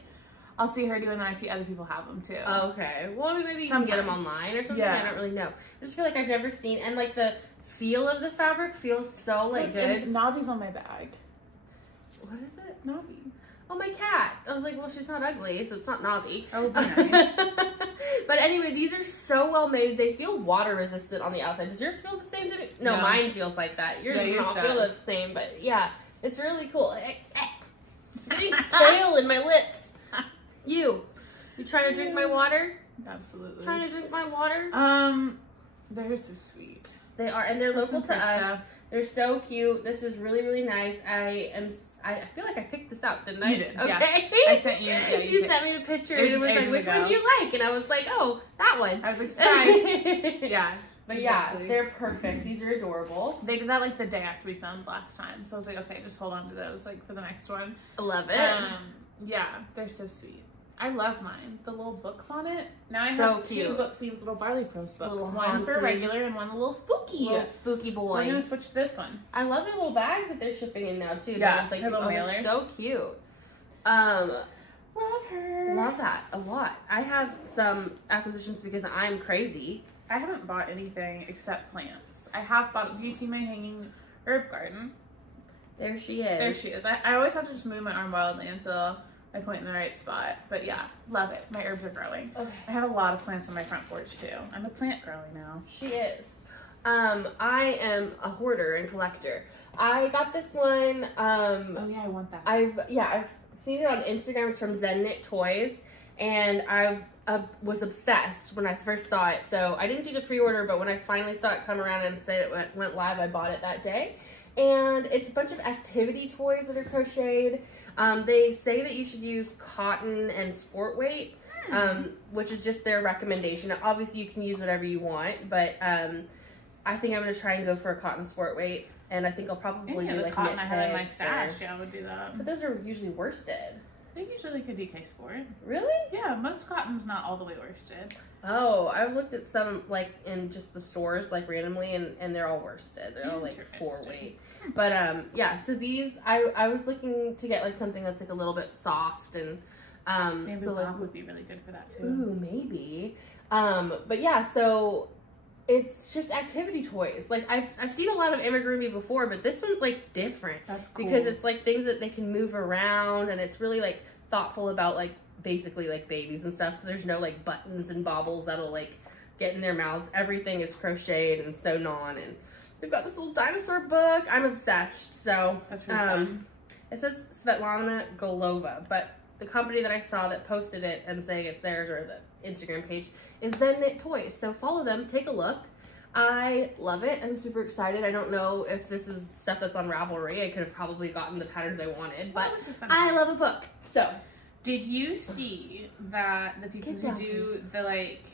I'll see her do and then I see other people have them too. Okay. Well, maybe you can get them online or something. Yeah. I don't really know. I just feel like I've never seen, and like the feel of the fabric feels so like good. Nobby's on my bag. What is it? Nobby. Oh, my cat. I was like, well, she's not ugly, so it's not Nobby. Oh, nice. But anyway, these are so well made. They feel water resistant on the outside. Does yours feel the same? No, mine feels like that. Yours does not feel the same, but yeah, it's really cool. Getting tail in my lips. You trying to drink my water? Absolutely. Trying to drink my water? They're so sweet. They are, and they're local to us. They're so cute. This is really, really nice. I feel like I picked this out, didn't I? You did, okay. yeah. I sent you, yeah, you sent me the picture and it was like, ages which ago. one do you like? And I was like, oh, that one. I was like, surprise. Yeah. But exactly. yeah, they're perfect. These are adorable. They did that like the day after we filmed last time. So I was like, okay, just hold on to those like for the next one. I love it. Yeah, they're so sweet. I love mine. The little books on it. Now I So have cute. 2 book themed little Barley Pros books. Little One for haunted. regular and one a little spooky. Little spooky boy. So I'm gonna switch to this one. I love the little bags that they're shipping in now too. Yeah, It's like, her little they're mailers. so cute. Love her. Love that a lot. I have some acquisitions because I'm crazy. I haven't bought anything except plants. I have bought. Do you see my hanging herb garden? There she is. There she is. I always have to just move my arm wildly until I point in the right spot. But yeah, love it. My herbs are growing. Okay. I have a lot of plants on my front porch too. I'm a plant girly now. She is. I am a hoarder and collector. I got this one. Oh yeah, I want that. I've seen it on Instagram. It's from Zen Knit Toys, and I was obsessed when I first saw it. So I didn't do the pre-order, but when I finally saw it come around and said it went live, I bought it that day. And it's a bunch of activity toys that are crocheted. They say that you should use cotton and sport weight, which is just their recommendation. Obviously, you can use whatever you want, but I think I'm going to try and go for a cotton sport weight. And I think I'll probably do the like cotton knit I had in my pegs stash. Yeah, I would do that. But those are usually worsted. They usually like a DK sport. Really? Yeah, most cotton's not all the way worsted. Oh, I've looked at some like in just the stores like randomly, and they're all worsted. They're all like 4 weight. But yeah, so these I was looking to get like something that's like a little bit soft and Maybe so like would be really good for that too. ooh maybe. But yeah, so it's just activity toys. Like I've seen a lot of amigurumi before, but this one's like different. That's cool. Because it's like things that they can move around, and it's really like thoughtful about like basically like babies and stuff. So there's no like buttons and baubles that'll like get in their mouths. Everything is crocheted and sewn on, and we've got this little dinosaur book. I'm obsessed. So that's really fun. It says Svetlana Golova, but the company that I saw that posted it and saying it's theirs, or the Instagram page, is Zen Knit Toys. So follow them, take a look. I love it. I'm super excited. I don't know if this is stuff that's on Ravelry. I could have probably gotten the patterns I wanted, but I love a book. So did you see that the people who do the like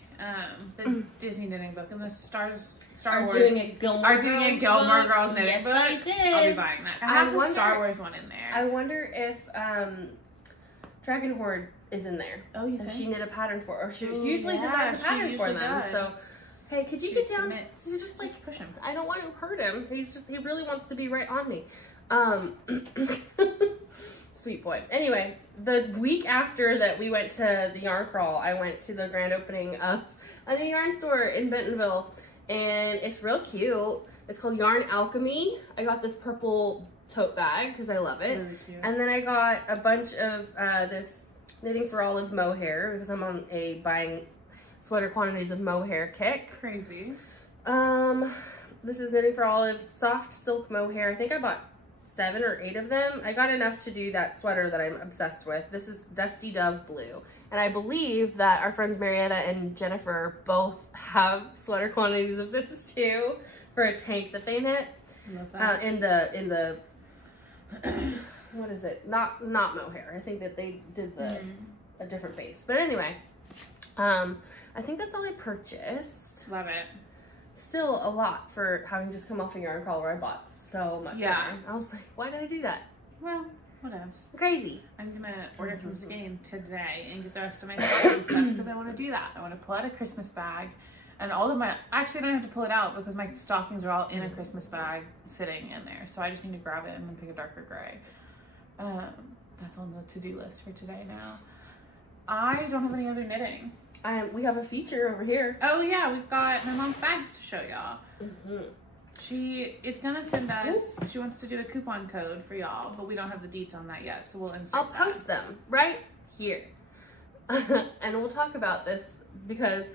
the Disney knitting book and the Star Wars doing a Gilmore Girls knitting book? I did. I'll be buying that. I have the Star Wars one in there. I wonder if Dragon Horde is in there. Oh, you if think? she knit a pattern for, or she usually designs a pattern for them. Does. So, hey, could you get down? Submits. He's just like Just push him. I don't want to hurt him. He really wants to be right on me. Sweet boy. Anyway, the week after that we went to the yarn crawl, I went to the grand opening of a new yarn store in Bentonville, and it's real cute. It's called Yarn Alchemy. I got this purple tote bag because I love it. Really cute. And then I got a bunch of this Knitting for Olive mohair because I'm on a buying sweater quantities of mohair kick. Crazy. This is Knitting for Olive soft silk mohair. I think I bought 7 or 8 of them. I got enough to do that sweater that I'm obsessed with. This is Dusty Dove Blue. And I believe that our friends Marietta and Jennifer both have sweater quantities of this too for a tank that they knit. Love that. In the what is it? Not mohair. I think that they did a different base. But anyway, I think that's all I purchased. Love it. Still a lot for having just come off a yarn crawl where I bought so much yarn. I was like, why did I do that? Well, whatevs. Crazy. I'm gonna order from Skeins today and get the rest of my stocking stuff because I want to do that. I want to pull out a Christmas bag, and all of my actually I don't have to pull it out because my stockings are all in a Christmas bag sitting in there. So I just need to grab it and then pick a darker gray. That's on the to-do list for today now. I don't have any other knitting. We have a feature over here. Oh yeah, we've got my mom's bags to show y'all. She is gonna send us. She wants to do a coupon code for y'all, but we don't have the deets on that yet, so we'll insert I'll post them right here, and we'll talk about this because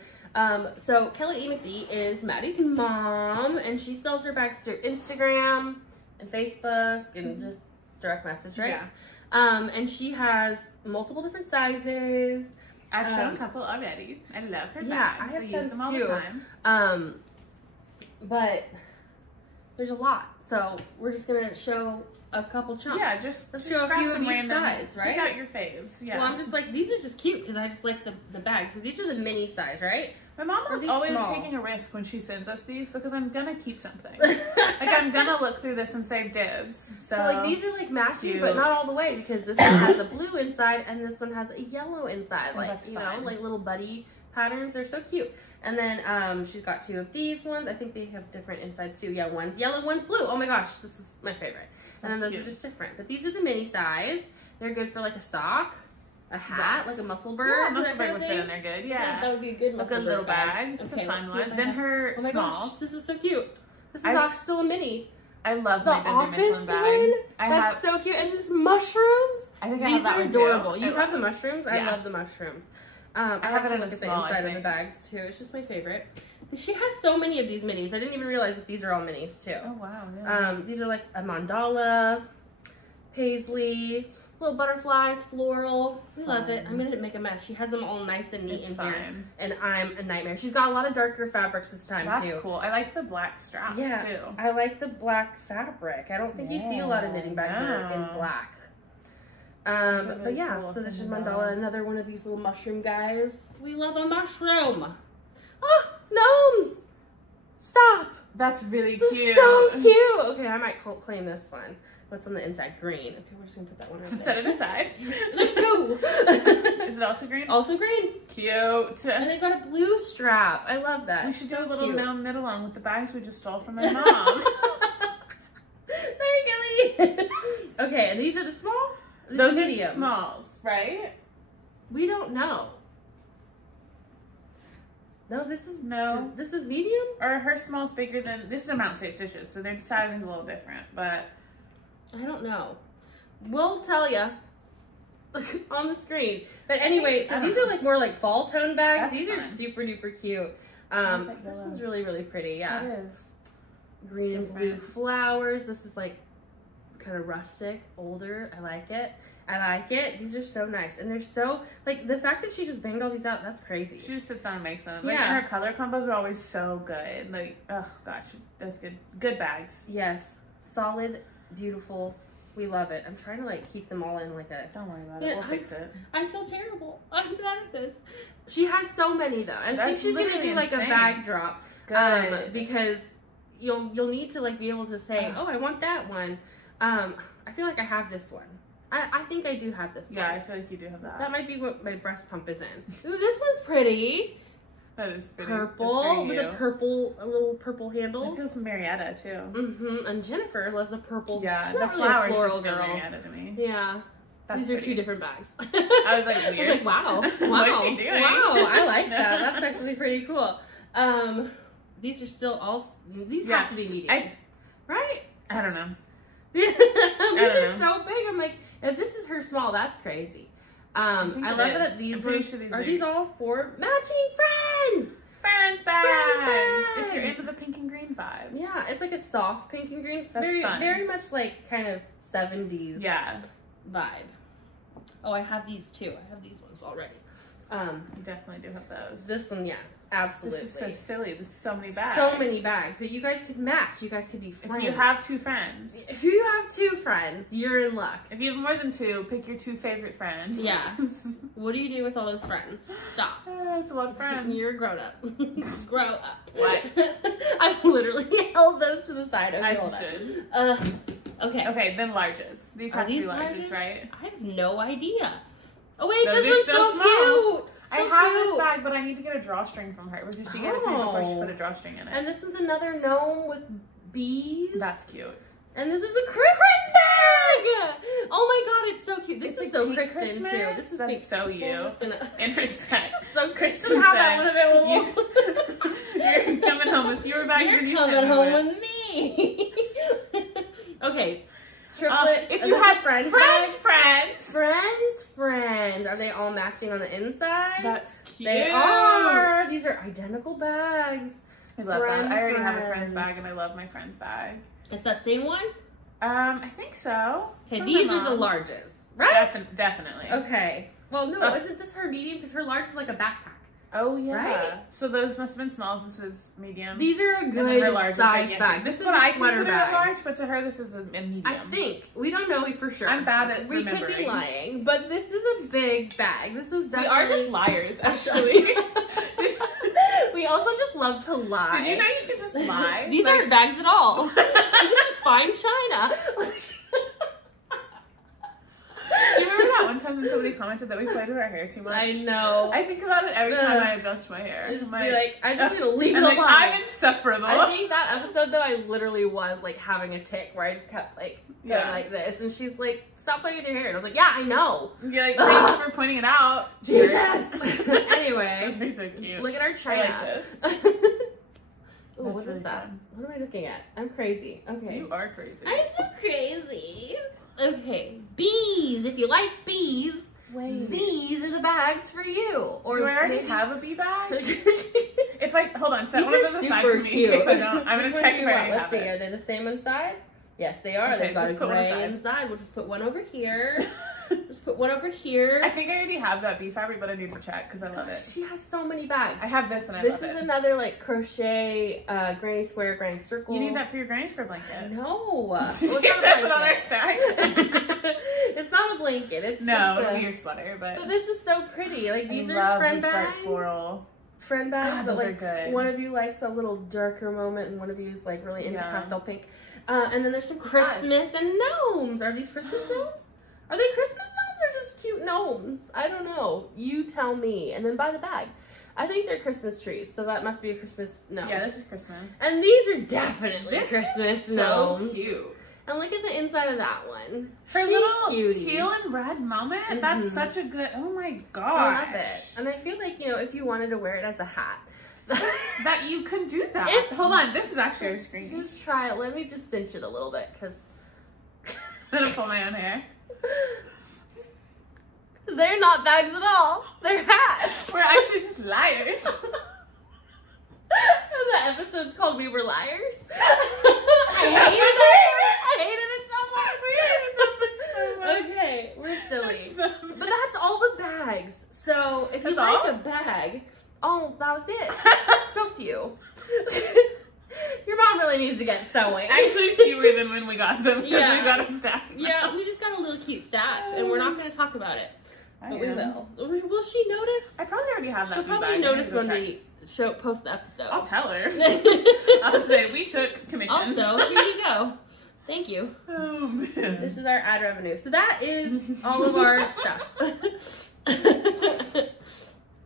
so Kelly E. McD is Maddie's mom, and she sells her bags through Instagram and Facebook and just direct message, right? Yeah. And she has multiple different sizes. I've shown a couple already. I love her yeah, bags. I have use them all too. the time. But there's a lot. So we're just gonna show a couple chunks. Yeah, let's show a grab few some of each random, size, right? Pick out your faves. Yeah. Well, I'm just like, these are just cute because I just like the bags. So these are the mini size, right? My mom Or is these always small? taking a risk when she sends us these because I'm gonna keep something. Like I'm gonna look through this and save dibs. So like these are like matching, cute. but not all the way because this one has a blue inside and this one has a yellow inside. Oh, Like, that's you know, fun. like little buddy patterns. They're so cute. And then she's got 2 of these ones. I think they have different insides too. Yeah, one's yellow, one's blue. Oh my gosh, this is my favorite. And then That's those cute. are just different. But these are the mini size. They're good for like a sock, a hat, like a Musselburgh. Yeah, Musselburgh would fit in there good. Yeah. That would be a good A good Musselburgh little bag. It's Okay, a fun let's see if one. I Then have- her Oh my small. gosh, this is so cute. This is I- actually still a mini. I love The my Dundee office Mifflin one. bag. That's so cute. And these mushrooms. I think I These have that are one adorable. too. You have the mushrooms? I Yeah. love the mushrooms. I have have it to in look a at small, the I inside of the think. bags too. It's just my favorite. She has so many of these minis. I didn't even realize that these are all minis too. Oh wow. Yeah. These are like a mandala, paisley, little butterflies, floral. We love it. I'm gonna make a mess. She has them all nice and neat It's in here, fine. and I'm a nightmare. She's got a lot of darker fabrics this time That's too. cool. I like the black straps Yeah, too. I like the black fabric. I don't think you see a lot of knitting bags that are in No. black. are But really yeah, cool, so this is some mandala, mandalas. another one of these little mushroom guys. We love a mushroom. Oh, gnomes! Stop! That's really This cute. is so cute. Okay, I might claim this one. What's on the inside? Green. Okay, we're just gonna put that one right Set there. it aside. There's 2. Is it also green? Also green. Cute. And they got a blue strap. I love that. We should So do a little cute. gnome knit along with the bags we just stole from my mom. Sorry, Kelly. Okay, and these are the small? These Those are medium. smalls, right? We don't know. No, this is medium? Or her small's bigger than, this is a Mount State Stitches, so their sizing's a little different, but. I don't know. We'll tell you on the screen. But anyway, so these are like more like fall tone bags. That's These are fun. super duper cute. that This yellow. one's really, really pretty. Yeah. It is. Green and blue different. flowers. This is like kind of rustic, older. I like it. I like it. These are so nice. And they're so, like, the fact that she just banged all these out, that's crazy. She just sits down and makes them. Like, Yeah. and her color combos are always so good. Like, oh gosh, that's good. Good bags. Yes. Solid, beautiful. We love it. I'm trying to like keep them all in like a, Don't worry about Yeah, it. We'll fix it. I feel terrible. I'm bad at this. She has so many though. And I think That's she's gonna do literally like a insane. bag drop. Good. Because you'll need to like be able to say, oh, I want that one. I feel like I have this one. I think I do have this Yeah, I one. feel like you do have that. That might be what my breast pump is in. Ooh, this one's pretty. That is pretty. Purple with a little purple It handle. feels Marietta too. Mm-hmm. And Jennifer loves a purple. Yeah, She's the not really a flowers floral just feel girl. Marietta to me. Yeah. That's These are pretty. 2 different bags. I was like, I was weird. like, wow. Wow. What is she doing? Wow, I like that. That's actually pretty cool. These are still these have to be mediums. Right? I don't know. These don't are so big. I'm like, if this is her small, that's crazy. I think love it that is. these I'm pretty ones, sure these are are- these all for matching friends? Friends bags. Friends If you're bags. into the pink and green vibes. Yeah, it's like a soft pink and green. It's That's very, fun. very much like kind of 70s Yeah. vibe. Oh, I have these too. I have these ones already. You definitely do have those. This one, yeah, absolutely. This is so silly. There's so many bags. So many bags, but you guys could match. You guys could be friends. If you have 2 friends. If you have 2 friends, you're in luck. If you have more than 2, pick your 2 favorite friends. Yeah. What do you do with all those friends? Stop. It's a lot of friends. You're a grown up. Grow up. What? I literally held those to the side. I Okay, hold on. should. Okay. Okay, then larges. These Are have these 2 larges, larges? right? I have no idea. Oh wait, Those this are one's still so smalls. cute. I So have cute. this bag, but I need to get a drawstring from her because she gave it to me before she Oh. put a drawstring in it. And this one's another gnome with bees. That's cute. And this is a Christmas bag! Oh my god, it's so cute. This It's is like so pink Christen Christmas. too. This is That's pink. so you. I'm just gonna... In her set. So Christen Christen have that said, one available. You're coming home with fewer bags than You're you coming sent home with. with me. Okay. Triplet. If are you they had friends, friends, friends. Are they all matching on the inside? That's cute. They are. These are identical bags. I love that. I already have a friend's friends. bag and I love my friend's bag. It's that same one? I think so. It's Okay, from these my are the mom. largest, right? Definitely. Okay. Well, no, Oh. isn't this her medium? Because her large is like a backpack. Oh yeah. Right? So those must have been smalls. This is medium. These are a And then her good large is size gigantic. bag. This is a what I sweater consider bag. a large, but to her this is a medium. I think. We don't know for sure. I'm bad at We could be remembering. lying, but this is a big bag. This is definitely... We are just liars, actually. We also just love to lie. Did you know you could just lie? These Like, aren't bags at all. This is fine china. do you remember that one time when somebody commented that we played with our hair too much? I know. I think about it every time I adjust my hair. I just I'm be like, I'm just gonna leave it and alone. like, I'm insufferable. I think that episode though, I literally was like having a tick where I just kept like going like this, and she's like, "Stop playing with your hair," and I was like, "Yeah, I know." You're like, thanks for pointing it out. Jesus. Anyway, Those are so cute. look at our I china. like this. Ooh, That's what really is that? fun. What am I looking at? I'm crazy. Okay. You are crazy. I'm so crazy. Okay, bees. If you like bees, these are the bags for you. Or do I already maybe... have a bee bag? If I hold on, set These one of are those aside super for me cute. in case I don't. I'm Which gonna one check do if you I want? already Let's have see. it. Are they the same inside? Yes, they are. Okay, They've got a just put one gray aside. inside. We'll just put one over here. Just put one over here. I think I already have that bee fabric, but I need to check because I love it. She has so many bags. I have this and I This love is it. another like crochet granny square, granny circle. You need that for your granny square blanket. No. She Well, says it's it not on a our blanket. stack. It's not a blanket. It's No, just it'll a... be your sweater, but But this is so pretty. Like these I are love friend these dark bags. floral. Friend bags, God, but those are like good. one of you likes a little darker moment, and one of you is like really into Yeah. pastel pink. And then there's some Christmas and gnomes. Are these Christmas gnomes? Are they Christmas gnomes or just cute gnomes? I don't know. You tell me. And then buy the bag. I think they're Christmas trees, so that must be a Christmas gnome. Yeah, this is Christmas. And these are definitely This Christmas is so gnomes. cute. And look at the inside of that one. Her She little cutie. teal and red moment. Mhm. That's such a good. Oh my I god. love it. And I feel like, you know, if you wanted to wear it as a hat. That you could do that. If- Hold on, this is actually our screen. Just try it. Let me just cinch it a little bit, because I'm gonna pull my own hair. they're not bags at all. They're hats. We're actually just liars. So the episode's called We Were Liars. I hated it. I hated it so much. Okay, we're silly. But that's all the bags. So if you That's like all? a bag, oh, that was it. So few. Your mom really needs to get sewing. Actually, fewer than when we got them because Yeah. we got a stack. Yeah, we just got a little cute stack, and we're not going to talk about it. But we will. Will she notice? I probably already have that. She'll bee probably bag. I notice need to when check. we post the episode. I'll tell her. I'll say we took commissions. Also, here you go. Thank you. Oh man. This is our ad revenue. So that is all of our stuff.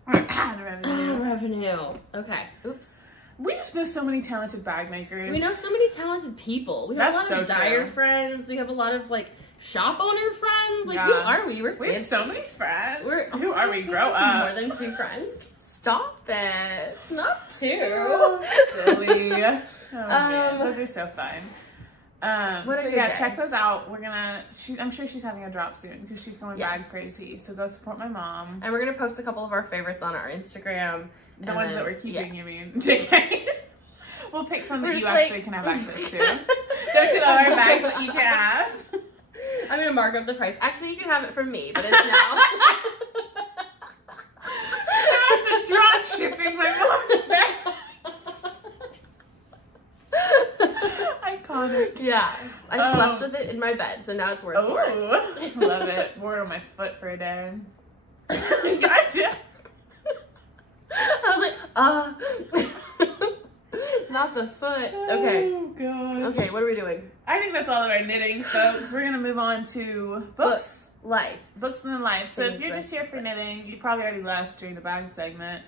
Our ad revenue. Revenue. Okay. Oops. We just know so many talented bag makers. We know so many talented people. We have That's a lot of so dyer true. friends. We have a lot of like shop owner friends. Like Yeah. who are we? We have so many friends. Who are we? Grow have up. More than 2 friends. Stop it. Not 2. Oh, silly. Oh, man. Those are so fun. What a So good yeah, day. check those out. We're gonna. I'm sure she's having a drop soon because she's going Yes. bag crazy. So go support my mom. And we're gonna post a couple of our favorites on our Instagram. The And ones then- that we're keeping. yeah. You mean? JK. We'll pick some We're that just you like- actually can have access to. Don't you love our bags that you can have? I'm gonna mark up the price. Actually, you can have it from me, but it's now. I'm drop shipping my mom's bag. Iconic. Yeah, I slept with it in my bed, so now it's worth more. Oh, love it. Wore it on my foot for a day. Gotcha. I was like, not the foot. Okay. Oh god. Okay, what are we doing? I think that's all of our knitting, folks. We're gonna move on to books. Life. Books and then life. So if Things you're like just here for knitting, you probably already left during the bag segment.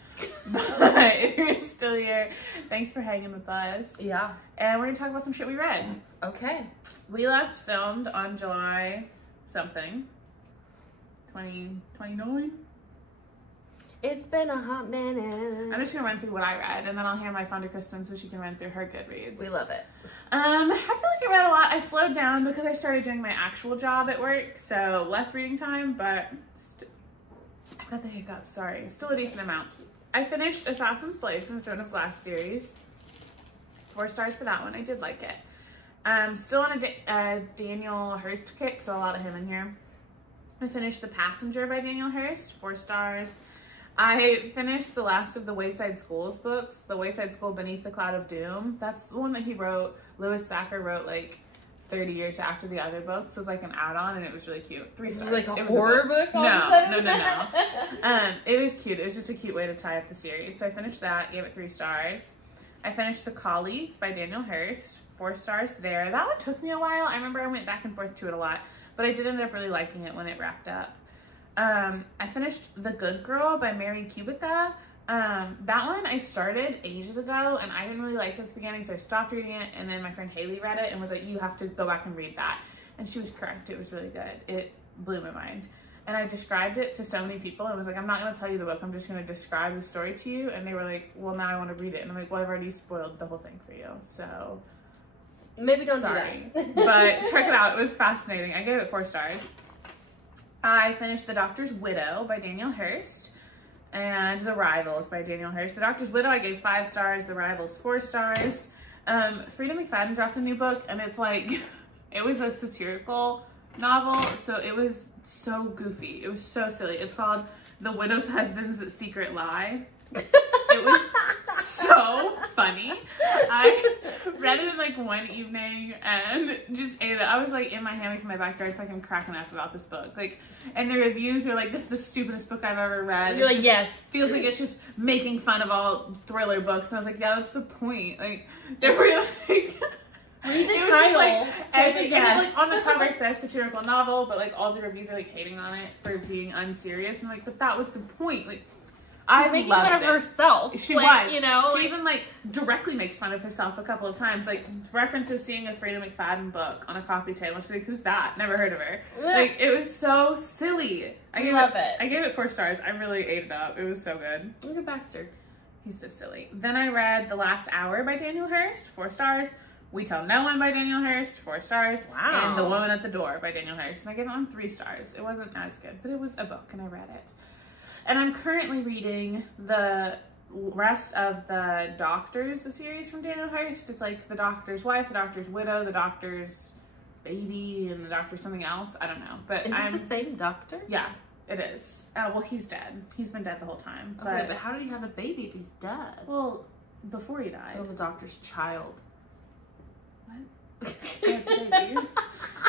But if you're still here, thanks for hanging with us. Yeah. And we're gonna talk about some shit we read. Okay. We last filmed on July something. 2029? It's been a hot minute. I'm just gonna run through what I read and then I'll hand my phone to Christen so she can run through her Goodreads. We love it. I feel like I read a lot. I slowed down because I started doing my actual job at work, so less reading time, but I've got the hiccups, sorry. Still a decent amount. I finished Assassin's Blade from the Throne of Glass series. 4 stars for that one. I did like it. Still on a Daniel Hurst kick, so a lot of him in here. I finished The Passenger by Daniel Hurst, 4 stars. I finished the last of the Wayside School's books, The Wayside School Beneath the Cloud of Doom. That's the one that he wrote, Lewis Sacker wrote like 30 years after the other books. It was like an add-on and it was really cute. 3 stars. Like a horror book? No. It was cute. It was just a cute way to tie up the series. So I finished that, gave it 3 stars. I finished The Colleagues by Daniel Hurst, 4 stars there. That one took me a while. I remember I went back and forth to it a lot, but I did end up really liking it when it wrapped up. I finished The Good Girl by Mary Kubica. That one I started ages ago and I didn't really like it at the beginning, so I stopped reading it, and then my friend Haley read it and was like, you have to go back and read that. And she was correct. It was really good. It blew my mind. And I described it to so many people. I was like, I'm not going to tell you the book. I'm just going to describe the story to you. And they were like, well, now I want to read it. And I'm like, well, I've already spoiled the whole thing for you. So maybe don't sorry. do that. But check it out. It was fascinating. I gave it 4 stars. I finished The Doctor's Widow by Daniel Hurst and The Rivals by Daniel Hurst. The Doctor's Widow I gave 5 stars, The Rivals 4 stars. Frida McFadden dropped a new book, and it's like, it was a satirical novel, so it was so goofy. It was so silly. It's called The Widow's Husband's Secret Lie. It was so funny. I read it in like one evening and just ate it. I was like in my hammock in my backyard fucking cracking up about this book. Like, and the reviews are like, this is the stupidest book I've ever read. You're like, yes. Feels like it's just making fun of all thriller books. And I was like, yeah, that's the point. Like, they're really like... Read the it was title. just like, and like on the cover says satirical novel, but like all the reviews are like hating on it for being unserious. And like, but that was the point. Like, I making loved fun of it. herself. She like, was, you know, she even like directly makes fun of herself a couple of times. Like references seeing a Frida McFadden book on a coffee table. She's like, "Who's that? Never heard of her." Like it was so silly. I love it. I gave it 4 stars. I really ate it up. It was so good. Look at Baxter. He's so silly. Then I read The Last Hour by Daniel Hurst, 4 stars. We Tell No One by Daniel Hurst, 4 stars. Wow. And The Woman at the Door by Daniel Hurst. And I gave it 3 stars. It wasn't as good, but it was a book and I read it. And I'm currently reading the rest of the Doctors series from Daniel Hurst. It's like The Doctor's Wife, The Doctor's Widow, The Doctor's Baby, and The Doctor's something else. I don't know. But is it the same doctor? Yeah, it is. Well, he's dead. He's been dead the whole time. Okay, but how did he have a baby if he's dead? Well, before he died. Oh, the Doctor's child. What? Yeah, it's a baby.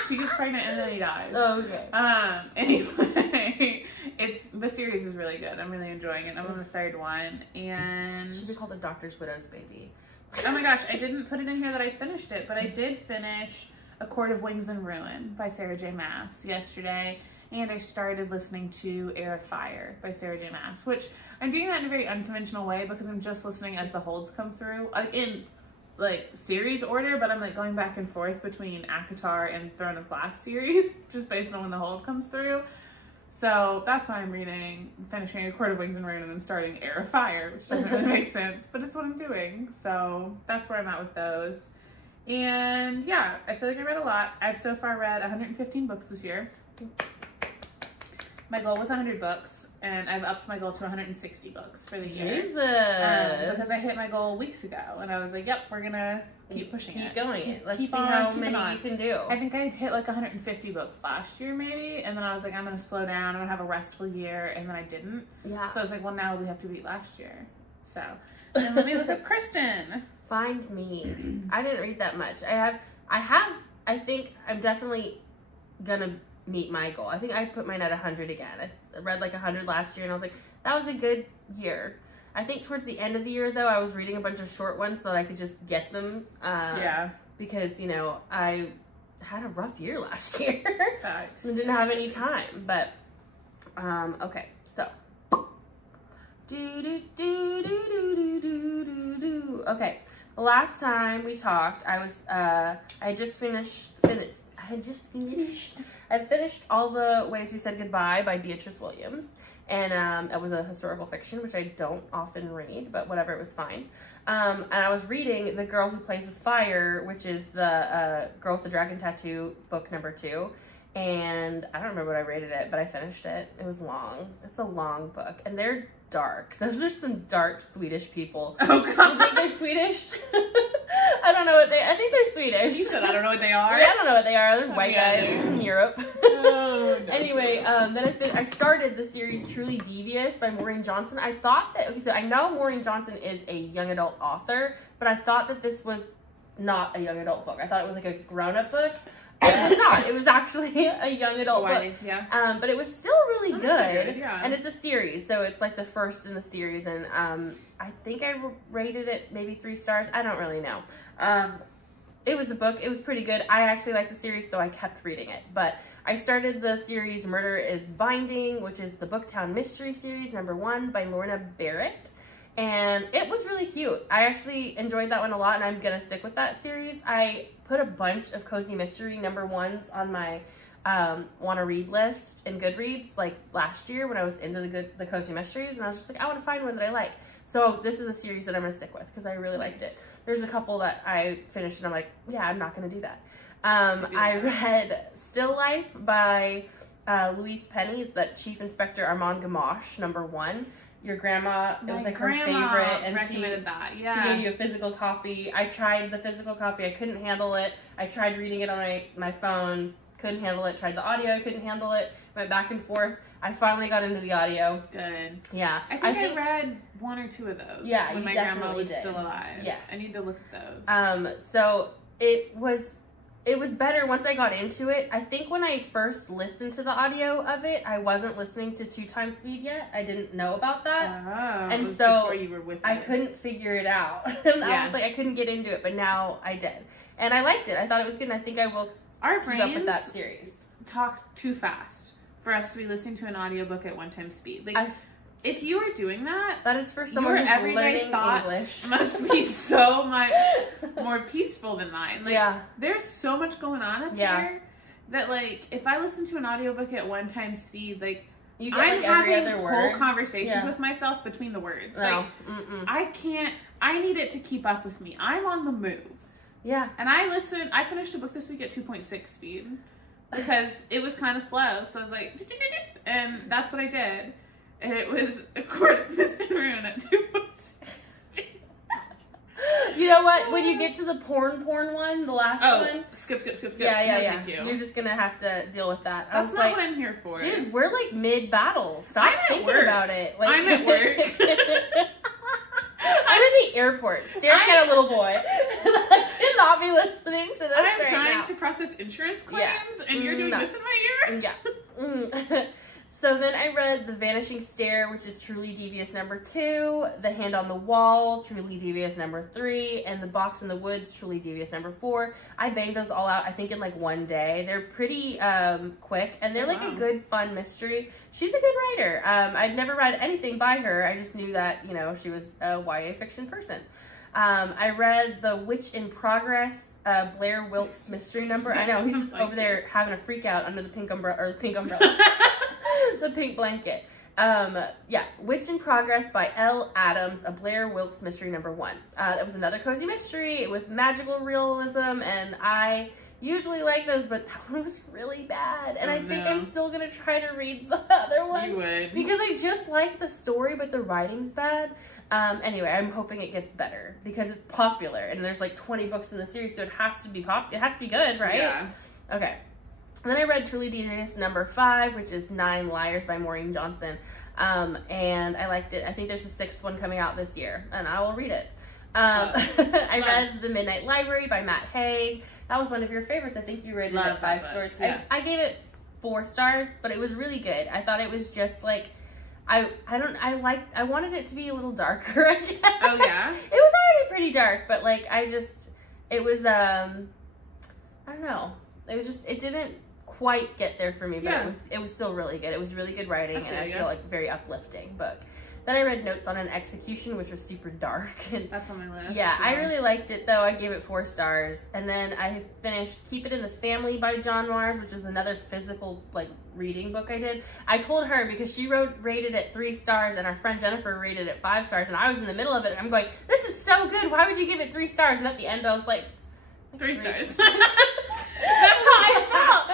She gets pregnant and then he dies. Oh, okay. Anyway, the series is really good. I'm really enjoying it. I'm on the 3rd one, and Should be called The Doctor's Widow's Baby. oh my gosh, I didn't put it in here that I finished it, but I did finish A Court of Wings and Ruin by Sarah J. Maas yesterday, and I started listening to Air of Fire by Sarah J. Maas, which I'm doing that in a very unconventional way because I'm just listening as the holds come through, like in like series order, but I'm like going back and forth between ACOTAR and Throne of Glass series, just based on when the hold comes through. So that's why I'm finishing A Court of Wings and Ruin and then starting Air of Fire, which doesn't really make sense, but it's what I'm doing. So that's where I'm at with those. And yeah, I feel like I read a lot. I've so far read 115 books this year. My goal was 100 books, and I've upped my goal to 160 books for the year. Jesus! Because I hit my goal weeks ago, and I was like, yep, we're gonna keep pushing it. Keep going. Let's keep see on, how keep many on. you can do. I think I hit like 150 books last year, maybe, and then I was like, I'm gonna slow down, I'm gonna have a restful year, and then I didn't. Yeah. So I was like, well, now we have to beat last year. So, and then let me look up Christen. Find me. I didn't read that much. I think I'm definitely gonna meet my goal. I think I put mine at 100 again. I read like 100 last year and I was like, that was a good year. I think towards the end of the year though, I was reading a bunch of short ones so that I could just get them. Yeah. Because, you know, I had a rough year last year. Facts. And didn't have any time. But, okay, so. Okay, the last time we talked, I had finished All the Ways We Said Goodbye by Beatrice Williams, and it was a historical fiction, which I don't often read, but whatever, it was fine. And I was reading The Girl Who Plays with Fire, which is the Girl with the Dragon Tattoo, book number 2, and I don't remember what I rated it, but I finished it. It was long. It's a long book, and they're dark. Those are some dark Swedish people. Oh, God. You think they're Swedish? I don't know what they. I think they're Swedish. You said I don't know what they are. Yeah, I don't know what they are. They're white guys from Europe. Oh, no. Anyway, then I started the series Truly Devious by Maureen Johnson. I thought that, okay, so I know Maureen Johnson is a young adult author, but I thought that this was not a young adult book. I thought it was like a grown-up book. It was not. It was actually a young adult book. Yeah. But it was still really good. Yeah. And it's a series, so it's like the first in the series. And I think I rated it maybe 3 stars. I don't really know. It was a book. It was pretty good. I actually liked the series, so I kept reading it. But I started the series Murder is Binding, which is the Booktown Mystery Series, #1 by Lorna Barrett. And it was really cute. I actually enjoyed that one a lot, and I'm going to stick with that series. I put a bunch of Cozy Mystery #1s on my want to read list in Goodreads, like last year when I was into the Cozy Mysteries, and I was just like, I want to find one that I like. So this is a series that I'm going to stick with because I really liked it. There's a couple that I finished, and I'm like, yeah, I'm not going to do that. I read Still Life by Louise Penny. It's that Chief Inspector Armand Gamache, #1. Your grandma, it was like her favorite, and she recommended that. Yeah. She gave you a physical copy. I tried the physical copy. I couldn't handle it. I tried reading it on my phone. Couldn't handle it. Tried the audio. I couldn't handle it. Went back and forth. I finally got into the audio. Good. Yeah. I think I read 1 or 2 of those. Yeah, when my grandma was still alive. Yes. I need to look at those. So it was better once I got into it. I think when I first listened to the audio of it, I wasn't listening to 2x speed yet. I didn't know about that. Oh, and so before you were with I it. couldn't figure it out. And I was like, I couldn't get into it, but now I did. And I liked it. I thought it was good, and I think I will keep up with that series. Talk too fast for us to be listening to an audiobook at 1x speed. Like, if you are doing that, that is for someone your who's everyday learning thoughts English. must be so much more peaceful than mine. Like, yeah. There's so much going on up here that, like, if I listen to an audiobook at 1x speed, like, you get, I'm like, every having other whole word. conversations with myself between the words. No. Like, I need it to keep up with me. I'm on the move. Yeah. And I finished a book this week at 2.6 speed because it was kind of slow. So I was like, and that's what I did. And it was A Court of Missing Ruin at 2.6 speed. You know what? When you get to the porn one, the last one. Skip. Yeah. Thank you. You're just going to have to deal with that. That's not what I'm here for. Dude, we're like mid-battle. Stop thinking about it. Like, I'm at work. I'm in the airport, staring at a little boy. And I cannot be listening to this I'm right trying now. to process insurance claims, and you're doing this in my ear? Yeah. So then I read The Vanishing Stare, which is Truly Devious #2, The Hand on the Wall, Truly Devious #3, and The Box in the Woods, Truly Devious #4. I banged those all out, I think, in like one day. They're pretty quick, and they're like a good, fun mystery. She's a good writer. I'd never read anything by her. I just knew that, you know, she was a YA fiction person. I read The Witch in Progress, Blair Wilkes mystery number. I know, he's over there having a freak out under the pink umbrella, the pink blanket. Yeah, Witch in Progress by L. Adams, a Blair Wilkes mystery #1. That was another cozy mystery with magical realism, and I usually like those, but that one was really bad. And I think I'm still gonna try to read the other one. You would. Because I just like the story, but the writing's bad. Anyway, I'm hoping it gets better because it's popular, and there's like 20 books in the series, so it has to be it has to be good, right? Yeah. Okay. And then I read Truly Devious #5, which is 9 Liars by Maureen Johnson. And I liked it. I think there's a 6th one coming out this year, and I will read it. I read The Midnight Library by Matt Haig. That was one of your favorites. I think you rated it at 5 stars. Yeah. I gave it 4 stars, but it was really good. I thought it was just like, I wanted it to be a little darker, I guess. Oh, yeah? It was already pretty dark, but like, it was, I don't know. It didn't quite get there for me, but it was still really good. It was really good writing, and I feel like very uplifting book. Then I read Notes on an Execution, which was super dark. And that's on my list. Yeah, I really liked it though. I gave it 4 stars. And then I finished Keep It in the Family by John Mars, which is another physical like reading book I did. I told her because she rated it 3 stars, and our friend Jennifer rated it 5 stars, and I was in the middle of it. And I'm going, this is so good. Why would you give it 3 stars? And at the end, I was like 3 stars. That's how I felt.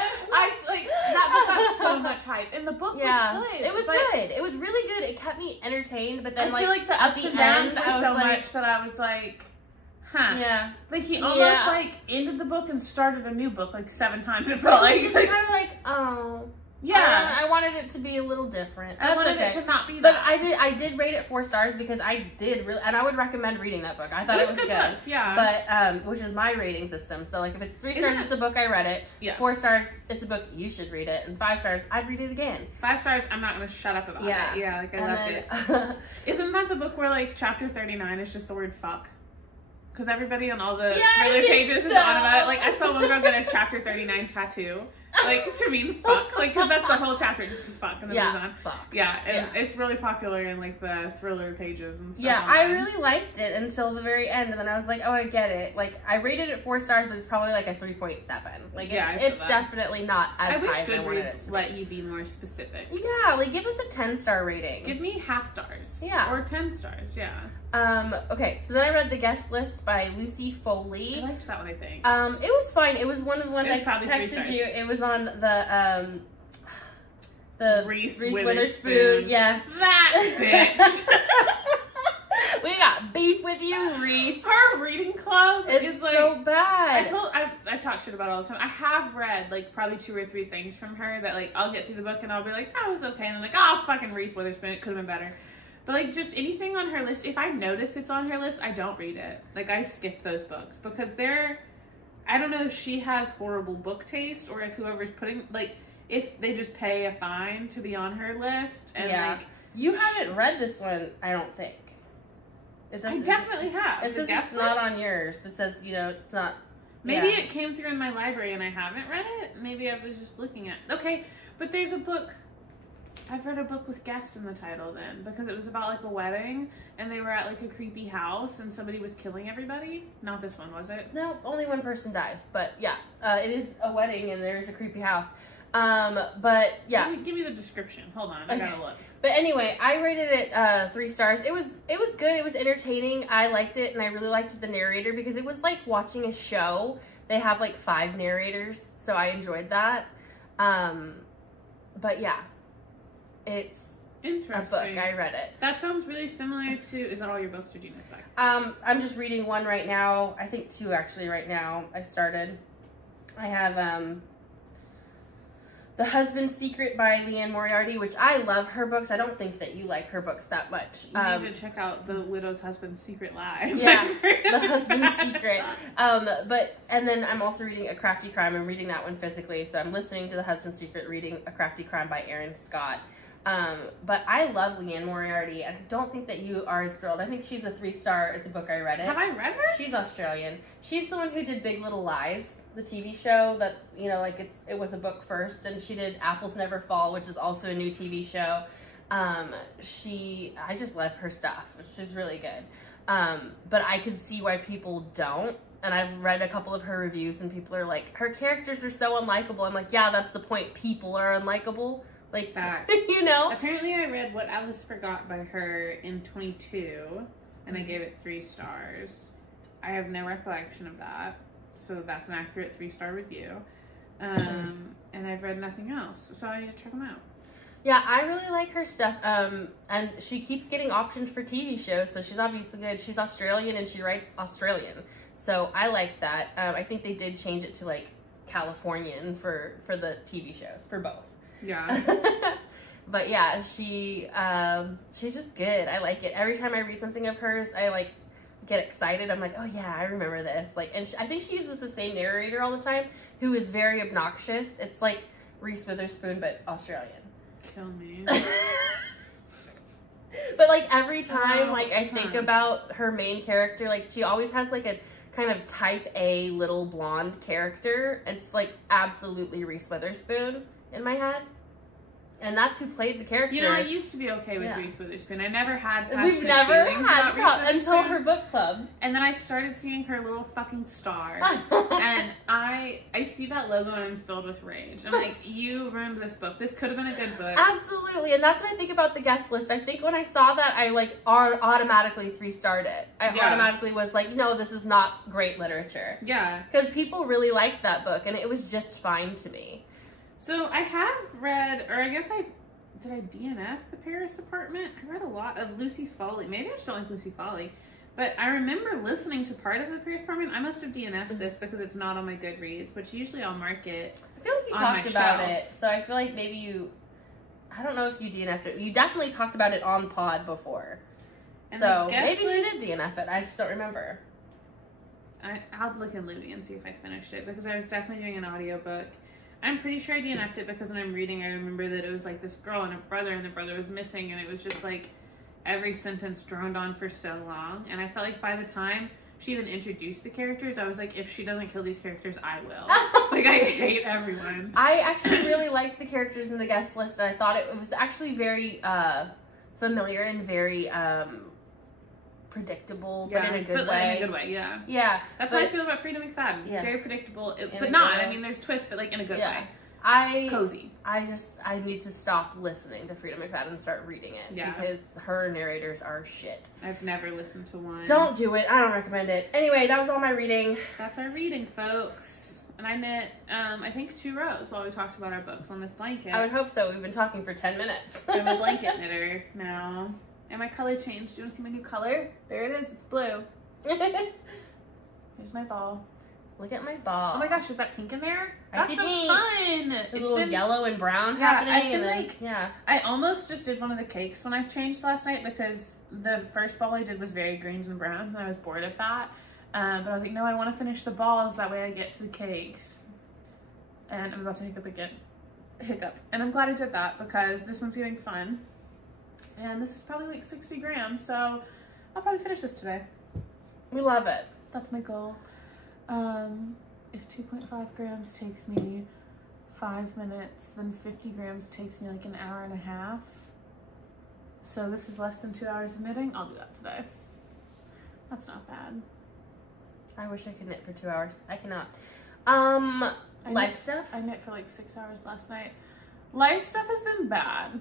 That book got so much hype, and the book was good. It was good. It was really good. It kept me entertained, but then I feel like the ups and downs were so much that I was like, huh. Yeah. Like, he almost, like, ended the book and started a new book, like, 7 times. It felt like. It's just kind of like, oh. Yeah. I wanted it to be a little different. I wanted it to not be but that. I did rate it 4 stars because I did really, and I would recommend reading that book. I thought it was good. Book, yeah. But, which is my rating system. So, like, if it's 3 stars, it's a book, I read it. Yeah. 4 stars, it's a book, you should read it. And 5 stars, I'd read it again. 5 stars, I'm not going to shut up about it. Yeah, like, I left it. Isn't that the book where, like, chapter 39 is just the word fuck? Because everybody on all the thriller pages is on about it. Like, I saw one girl get a chapter 39 tattoo. Like, to mean fuck. Like, because that's the whole chapter, just is fuck. And then moves on. Fuck. Yeah, and it's really popular in, like, the thriller pages and stuff. Yeah, online. I really liked it until the very end. And then I was like, oh, I get it. Like, I rated it 4 stars, but it's probably like a 3.7. Like, it's definitely not as high as I wanted it to be. let you be more specific. Yeah, like, give us a 10-star rating. Give me half stars. Yeah. Or 10 stars, yeah. Okay, so then I read The Guest List by Lucy Foley. I liked that one, I think. It was fine. It was one of the ones I texted you. It was on the Reese Witherspoon. Yeah. That bitch. We got beef with you, Reese. Her reading club is like so bad. I talk shit about it all the time. I have read like probably 2 or 3 things from her that like I'll get through the book and I'll be like, that was okay, and I'm like, oh fucking Reese Witherspoon, it could have been better. But, like, just anything on her list, if I notice it's on her list, I don't read it. Like, I skip those books because I don't know if she has horrible book taste or if whoever's putting, like, if they just pay a fine to be on her list. And, like, you haven't read this one, I don't think. I definitely have. It says it's not on yours. It says, you know, it's not. Maybe it came through in my library and I haven't read it. Maybe I was just looking at. Okay, but there's a book. I've read a book with guest in the title then because it was about like a wedding and they were at like a creepy house and somebody was killing everybody. Not this one, was it? No, only one person dies. But yeah, it is a wedding and there's a creepy house. But yeah. Give me the description. Hold on, I gotta look. But anyway, I rated it 3 stars. It was good. It was entertaining. I liked it and I really liked the narrator because it was like watching a show. They have like 5 narrators, so I enjoyed that. But yeah. It's interesting. A book. I read it. That sounds really similar to. Is that all your books or do you know back? I'm just reading one right now. I think 2 actually right now. I started. I have The Husband's Secret by Liane Moriarty, which I love her books. I don't think that you like her books that much. You need to check out The Widow's Husband's Secret Live. Yeah, The Husband's Secret. And then I'm also reading A Crafty Crime. I'm reading that one physically, so I'm listening to The Husband's Secret, reading A Crafty Crime by Erin Scott. But I love Liane Moriarty. I don't think that you are as thrilled. I think she's a 3-star. It's a book I read it. Have I read her? She's Australian. She's the one who did Big Little Lies, the TV show that, you know, like it was a book first, and she did Apples Never Fall, which is also a new TV show. I just love her stuff. She's really good. But I could see why people don't. And I've read a couple of her reviews and people are like, her characters are so unlikable. I'm like, yeah, that's the point. People are unlikable. Like, that. You know? Apparently I read What Alice Forgot by her in 22 and I gave it 3 stars. I have no recollection of that. So that's an accurate 3-star review. And I've read nothing else. So I need to check them out. Yeah, I really like her stuff. And she keeps getting options for TV shows, so she's obviously good. She's Australian and she writes Australian. So I like that. I think they did change it to like Californian for the TV shows, for both. Yeah. But yeah, she's just good. I like it. Every time I read something of hers, I like get excited. I'm like, oh yeah, I remember this. Like, and I think she uses the same narrator all the time, who is very obnoxious. It's like Reese Witherspoon, but Australian. Kill me. But like every time, like I think about her main character, like she always has like a kind of type A little blonde character. It's like absolutely Reese Witherspoon in my head. And that's who played the character. You know, I used to be okay with Reese Witherspoon. I never had We've never had until her book club. And then I started seeing her little fucking star. And I see that logo and I'm filled with rage. I'm like, you remember this book. This could have been a good book. Absolutely. And that's what I think about the guest list. I think when I saw that, I like automatically 3-starred it. I automatically was like, no, this is not great literature. Yeah. Because people really liked that book and it was just fine to me. So I have read, or I guess did I DNF The Paris Apartment? I read a lot of Lucy Foley. Maybe I just don't like Lucy Foley. But I remember listening to part of the Pierce Brosnan. I must have DNF'd this because it's not on my Goodreads, which usually I'll mark it. I feel like you talked about it, so I feel like maybe you... I don't know if you DNF'd it. You definitely talked about it on pod before. And so maybe you did DNF it. I just don't remember. I'll look in Louie and see if I finished it because I was definitely doing an audiobook. I'm pretty sure I DNF'd it because when I'm reading, I remember that it was like this girl and a brother, and the brother was missing, and it was just like every sentence droned on for so long. And I felt like by the time she even introduced the characters, I was like, if she doesn't kill these characters, I will. Like, I hate everyone. I actually really liked the characters in the guest list, and I thought it was actually very familiar and very predictable, but in a good way. In a good way, yeah. Yeah. That's how I feel about Frida McFadden. Yeah. Very predictable, but not. I mean, there's twists, but like in a good way. Cozy. I need to stop listening to Frida McFadden and start reading it because her narrators are shit. I've never listened to one. Don't do it. I don't recommend it. Anyway, that was all my reading. That's our reading, folks. And I knit, I think 2 rows while we talked about our books on this blanket. I would hope so. We've been talking for 10 minutes. I'm a blanket knitter now. And my color changed. Do you want to see my new color? There it is. It's blue. Here's my ball. Look at my ball. Oh my gosh, is that pink in there? That's so pink. Fun. It's a little yellow and brown happening. I almost just did one of the cakes when I changed last night because the first ball I did was very greens and browns and I was bored of that. But I was like, no, I want to finish the balls. That way I get to the cakes. And I'm about to hiccup again. And I'm glad I did that because this one's getting fun. And this is probably like 60 grams, so I'll probably finish this today. We love it. That's my goal. If 2.5 grams takes me 5 minutes, then 50 grams takes me like an hour and a half. So this is less than 2 hours of knitting. I'll do that today. That's not bad. I wish I could knit for 2 hours. I cannot. Life stuff? I knit for like 6 hours last night. Life stuff has been bad.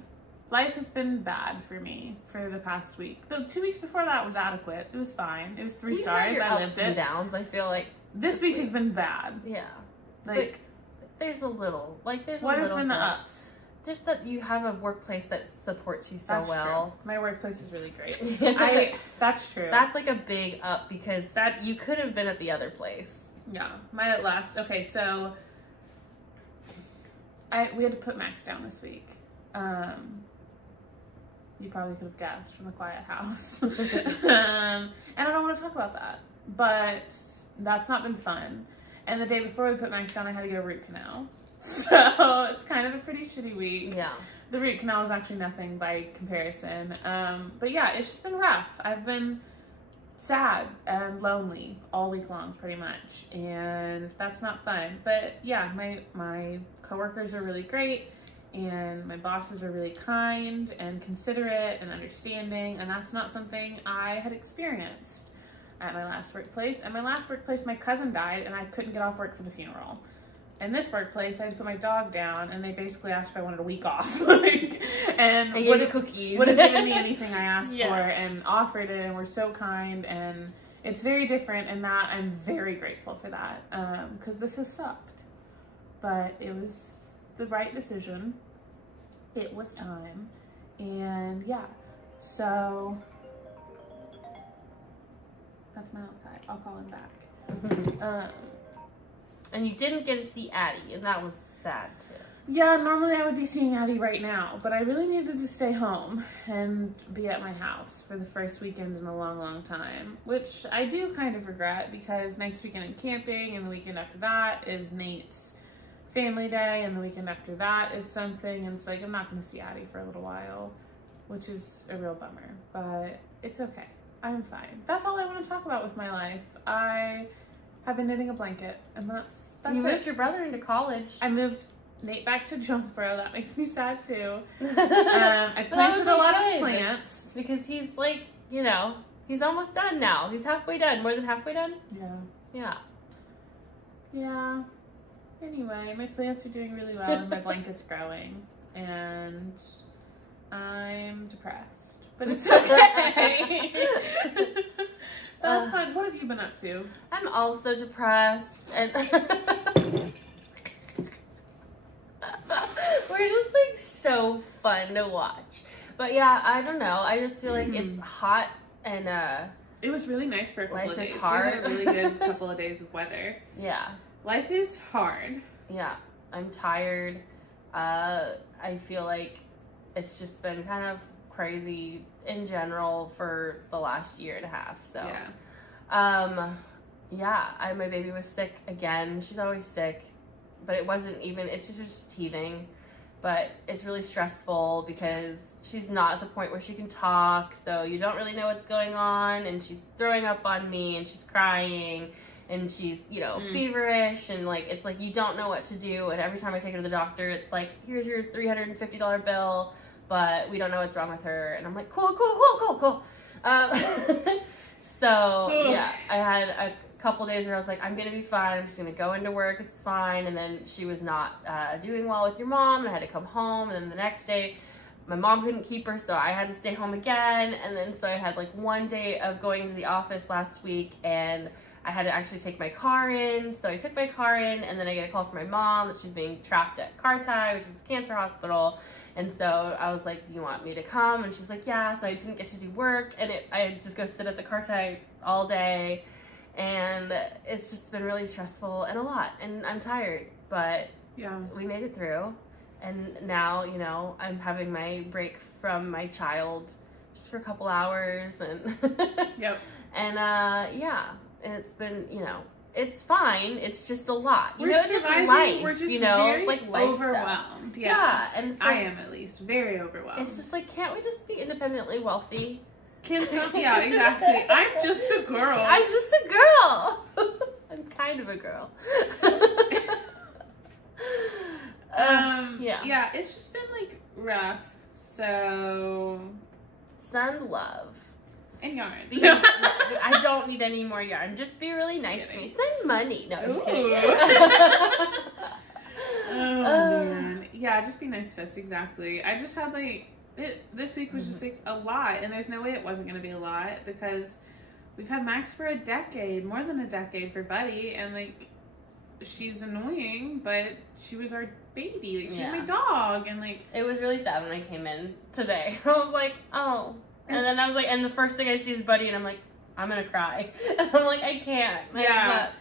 Life has been bad for me for the past week. The 2 weeks before that was adequate. It was fine. It was 3 stars. I lived it. Downs. I feel like this week has been bad. Yeah. Like there's a little. Like there's what a little. What have been the ups? Just that you have a workplace that supports you so that's well. True. My workplace is really great. That's true. That's like a big up because that you could have been at the other place. Yeah. My last. Okay, so we had to put Max down this week. You probably could have guessed from the quiet house. And I don't want to talk about that, but that's not been fun. And the day before we put Max down, I had to get a root canal. So it's kind of a pretty shitty week. Yeah. The root canal is actually nothing by comparison. But yeah, it's just been rough. I've been sad and lonely all week long, pretty much. And that's not fun. But yeah, my coworkers are really great. And my bosses are really kind and considerate and understanding, and that's not something I had experienced at my last workplace. At my last workplace, my cousin died, and I couldn't get off work for the funeral. In this workplace, I had to put my dog down, and they basically asked if I wanted a week off. And would have cookies. Would have given me anything I asked for, and offered it, and were so kind, and it's very different in that I'm very grateful for that, because this has sucked. But it was the right decision. It was time. And yeah, so that's my outfit. I'll call him back. And you didn't get to see Addie, and that was sad too. Yeah, normally I would be seeing Addie right now, but I really needed to stay home and be at my house for the first weekend in a long, long time, which I do kind of regret because next weekend I'm camping, and the weekend after that is Nate's family day, and the weekend after that is something, and it's like I'm not going to see Addie for a little while, which is a real bummer, but it's okay. I'm fine. That's all I want to talk about with my life. I have been knitting a blanket, and that's you moved your brother into college. I moved Nate back to Jonesboro. That makes me sad too. I planted a lot of plants because he's like, you know, he's almost done now. He's halfway done. More than halfway done. Yeah. Anyway, my plants are doing really well, and my blanket's growing, and I'm depressed, but it's okay. That's fine. What have you been up to? I'm also depressed, and we're just like so fun to watch. But yeah, I don't know. I just feel like it's hot and It was really nice for a couple of Life days. is hard. We had a really good couple of days of weather. Yeah. Life is hard. Yeah. I'm tired. I feel like it's just been kind of crazy in general for the last year and a half. So, yeah, my baby was sick again. She's always sick, but it wasn't even, it's just teething. But it's really stressful because she's not at the point where she can talk, so you don't really know what's going on, and she's throwing up on me, and she's crying, and she's, you know, feverish, and like, it's like you don't know what to do, and every time I take her to the doctor, it's like, here's your $350 bill, but we don't know what's wrong with her, and I'm like, cool. So, yeah, I had a couple days where I was like, I'm gonna be fine, I'm just gonna go into work, it's fine, and then she was not doing well with your mom, and I had to come home, and then the next day, my mom couldn't keep her, so I had to stay home again, and then so I had like one day of going into the office last week, and I had to actually take my car in, so I took my car in, and then I get a call from my mom that she's being trapped at Garter, which is a cancer hospital, and so I was like, do you want me to come? And she was like, yeah, so I didn't get to do work, and I just go sit at the Garter all day, and it's just been really stressful and a lot, and I'm tired, but Yeah. we made it through. And now, you know, I'm having my break from my child just for a couple hours, and Yep. and yeah, it's been, you know, it's fine. It's just a lot. You We're know, it's just surviving. life. We're just you know, very it's like life stuff. overwhelmed. Yeah, and it's I like, am at least very overwhelmed. it's just like, can't we just be independently wealthy? Can't stop. Yeah, exactly. I'm just a girl. I'm just a girl. I'm kind of a girl. Yeah, it's just been like rough. So Send love. and yarn. No, I don't need any more yarn. Just be really nice to me. Send money. No, just kidding. Oh man. Yeah, just be nice to us. Exactly. I just had like this week was just like a lot, and there's no way it wasn't going to be a lot because we've had Max for a decade, more than a decade for Buddy, and like she's annoying, but she was our baby. Like, she was my dog, and like it was really sad when I came in today. I was like, oh, and then I was like, and the first thing I see is Buddy, and I'm like, I'm gonna cry. And I'm like, I can't.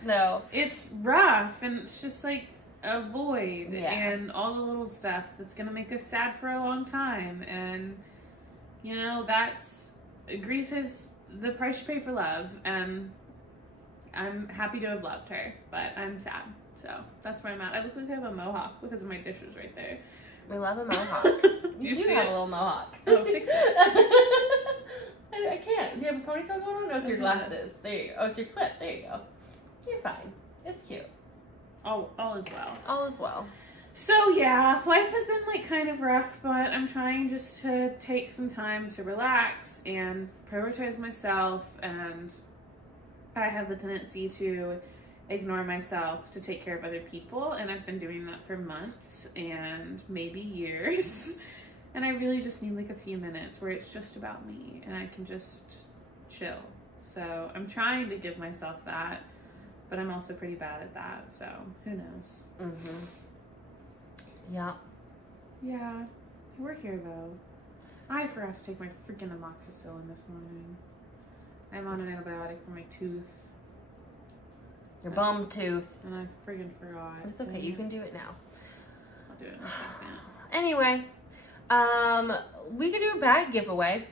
No. It's rough, and it's just like a void, and all the little stuff that's gonna make us sad for a long time, and you know, that's grief is the price you pay for love, and I'm happy to have loved her, but I'm sad. So that's where I'm at. I look like I have a mohawk because of my dishes right there. We love a mohawk. You do have a little mohawk. Oh, fix it. I can't. Do you have a ponytail going on? No, it's your glasses. There you go. Oh, it's your clip. There you go. You're fine. It's cute. All is well. All is well. So yeah, life has been like kind of rough, but I'm trying just to take some time to relax and prioritize myself, and I have the tendency to ignore myself to take care of other people, and I've been doing that for months and maybe years, and I really just need like a few minutes where it's just about me and I can just chill. So I'm trying to give myself that, but I'm also pretty bad at that, so who knows. Yeah. Yeah, we're here though. I forgot to take my freaking amoxicillin this morning. I'm on an antibiotic for my tooth. Your bum tooth. And I friggin' forgot. It's okay. You can do it now. I'll do it in a second. Anyway, we could do a bag giveaway.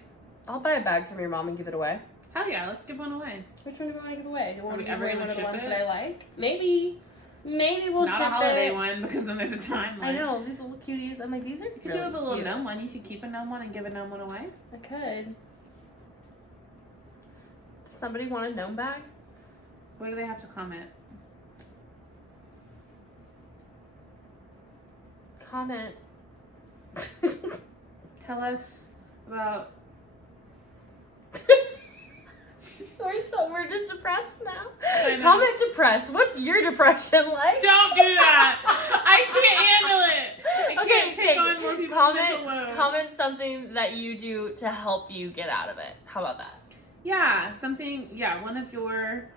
I'll buy a bag from your mom and give it away. Hell yeah, let's give one away. Which one do we want to give away? Do we want to give ever away gonna one of the ship ones it? that I like? Maybe we'll Not ship a holiday it. one, because then there's a timeline. I know, these little cuties. I'm like, these are You could really do a little cute. gnome one. You could keep a gnome one and give a gnome one away. I could. Does somebody want a gnome bag? What do they have to comment? Comment. Tell us about... We're just depressed now. I know. Comment depressed. What's your depression like? Don't do that! I can't handle it! I can't take on more people's mental load. Comment something that you do to help you get out of it. How about that? Yeah, something, one of your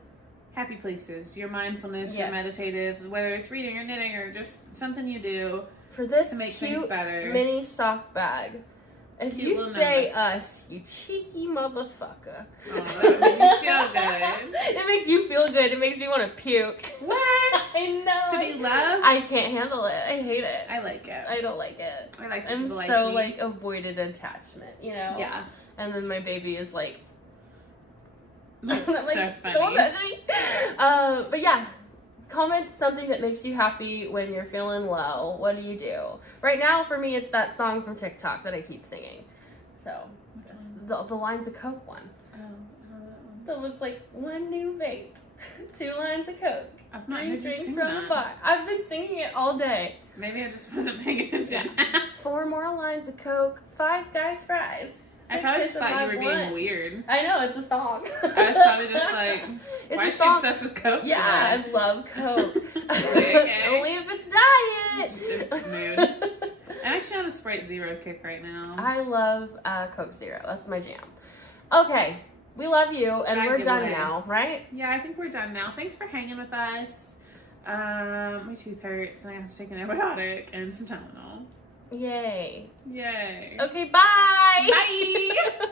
happy places, your mindfulness, your meditative, whether it's reading or knitting or just something you do For this to make cute things better. mini sock bag, If Cute you little say number. us, you cheeky motherfucker. Oh, that made me feel good. It makes you feel good. It makes me want to puke. What? I know. To be loved? I can't handle it. I hate it. I like it. I don't like it. I like I'm people like so me. like avoided attachment, you know? Yeah. And then my baby is like, That's I'm like, so funny. don't touch me. But yeah, comment something that makes you happy when you're feeling low. What do you do? Right now, for me, it's that song from TikTok that I keep singing. So, the Lines of Coke one. Oh, I don't know that one. That was like 1 new vape, 2 lines of Coke, I've not 3 heard you drinks sing from that. the bar. I've been singing it all day. Maybe I just wasn't paying attention. 4 more lines of Coke, 5 guys fries. I 6 probably hits just of thought you my were being blunt. weird. I know, it's a song. I was probably just like, It's why a is she song. obsessed with Coke Yeah, today? I love Coke. Okay. Only if it's diet. Good mood. I'm actually on a Sprite Zero kick right now. I love Coke Zero. That's my jam. Okay, we love you, and Bad we're done giveaway. now, right? Yeah, I think we're done now. Thanks for hanging with us. My tooth hurts, and I have to take an antibiotic and some Tylenol. Yay. Yay. Okay, bye. Bye.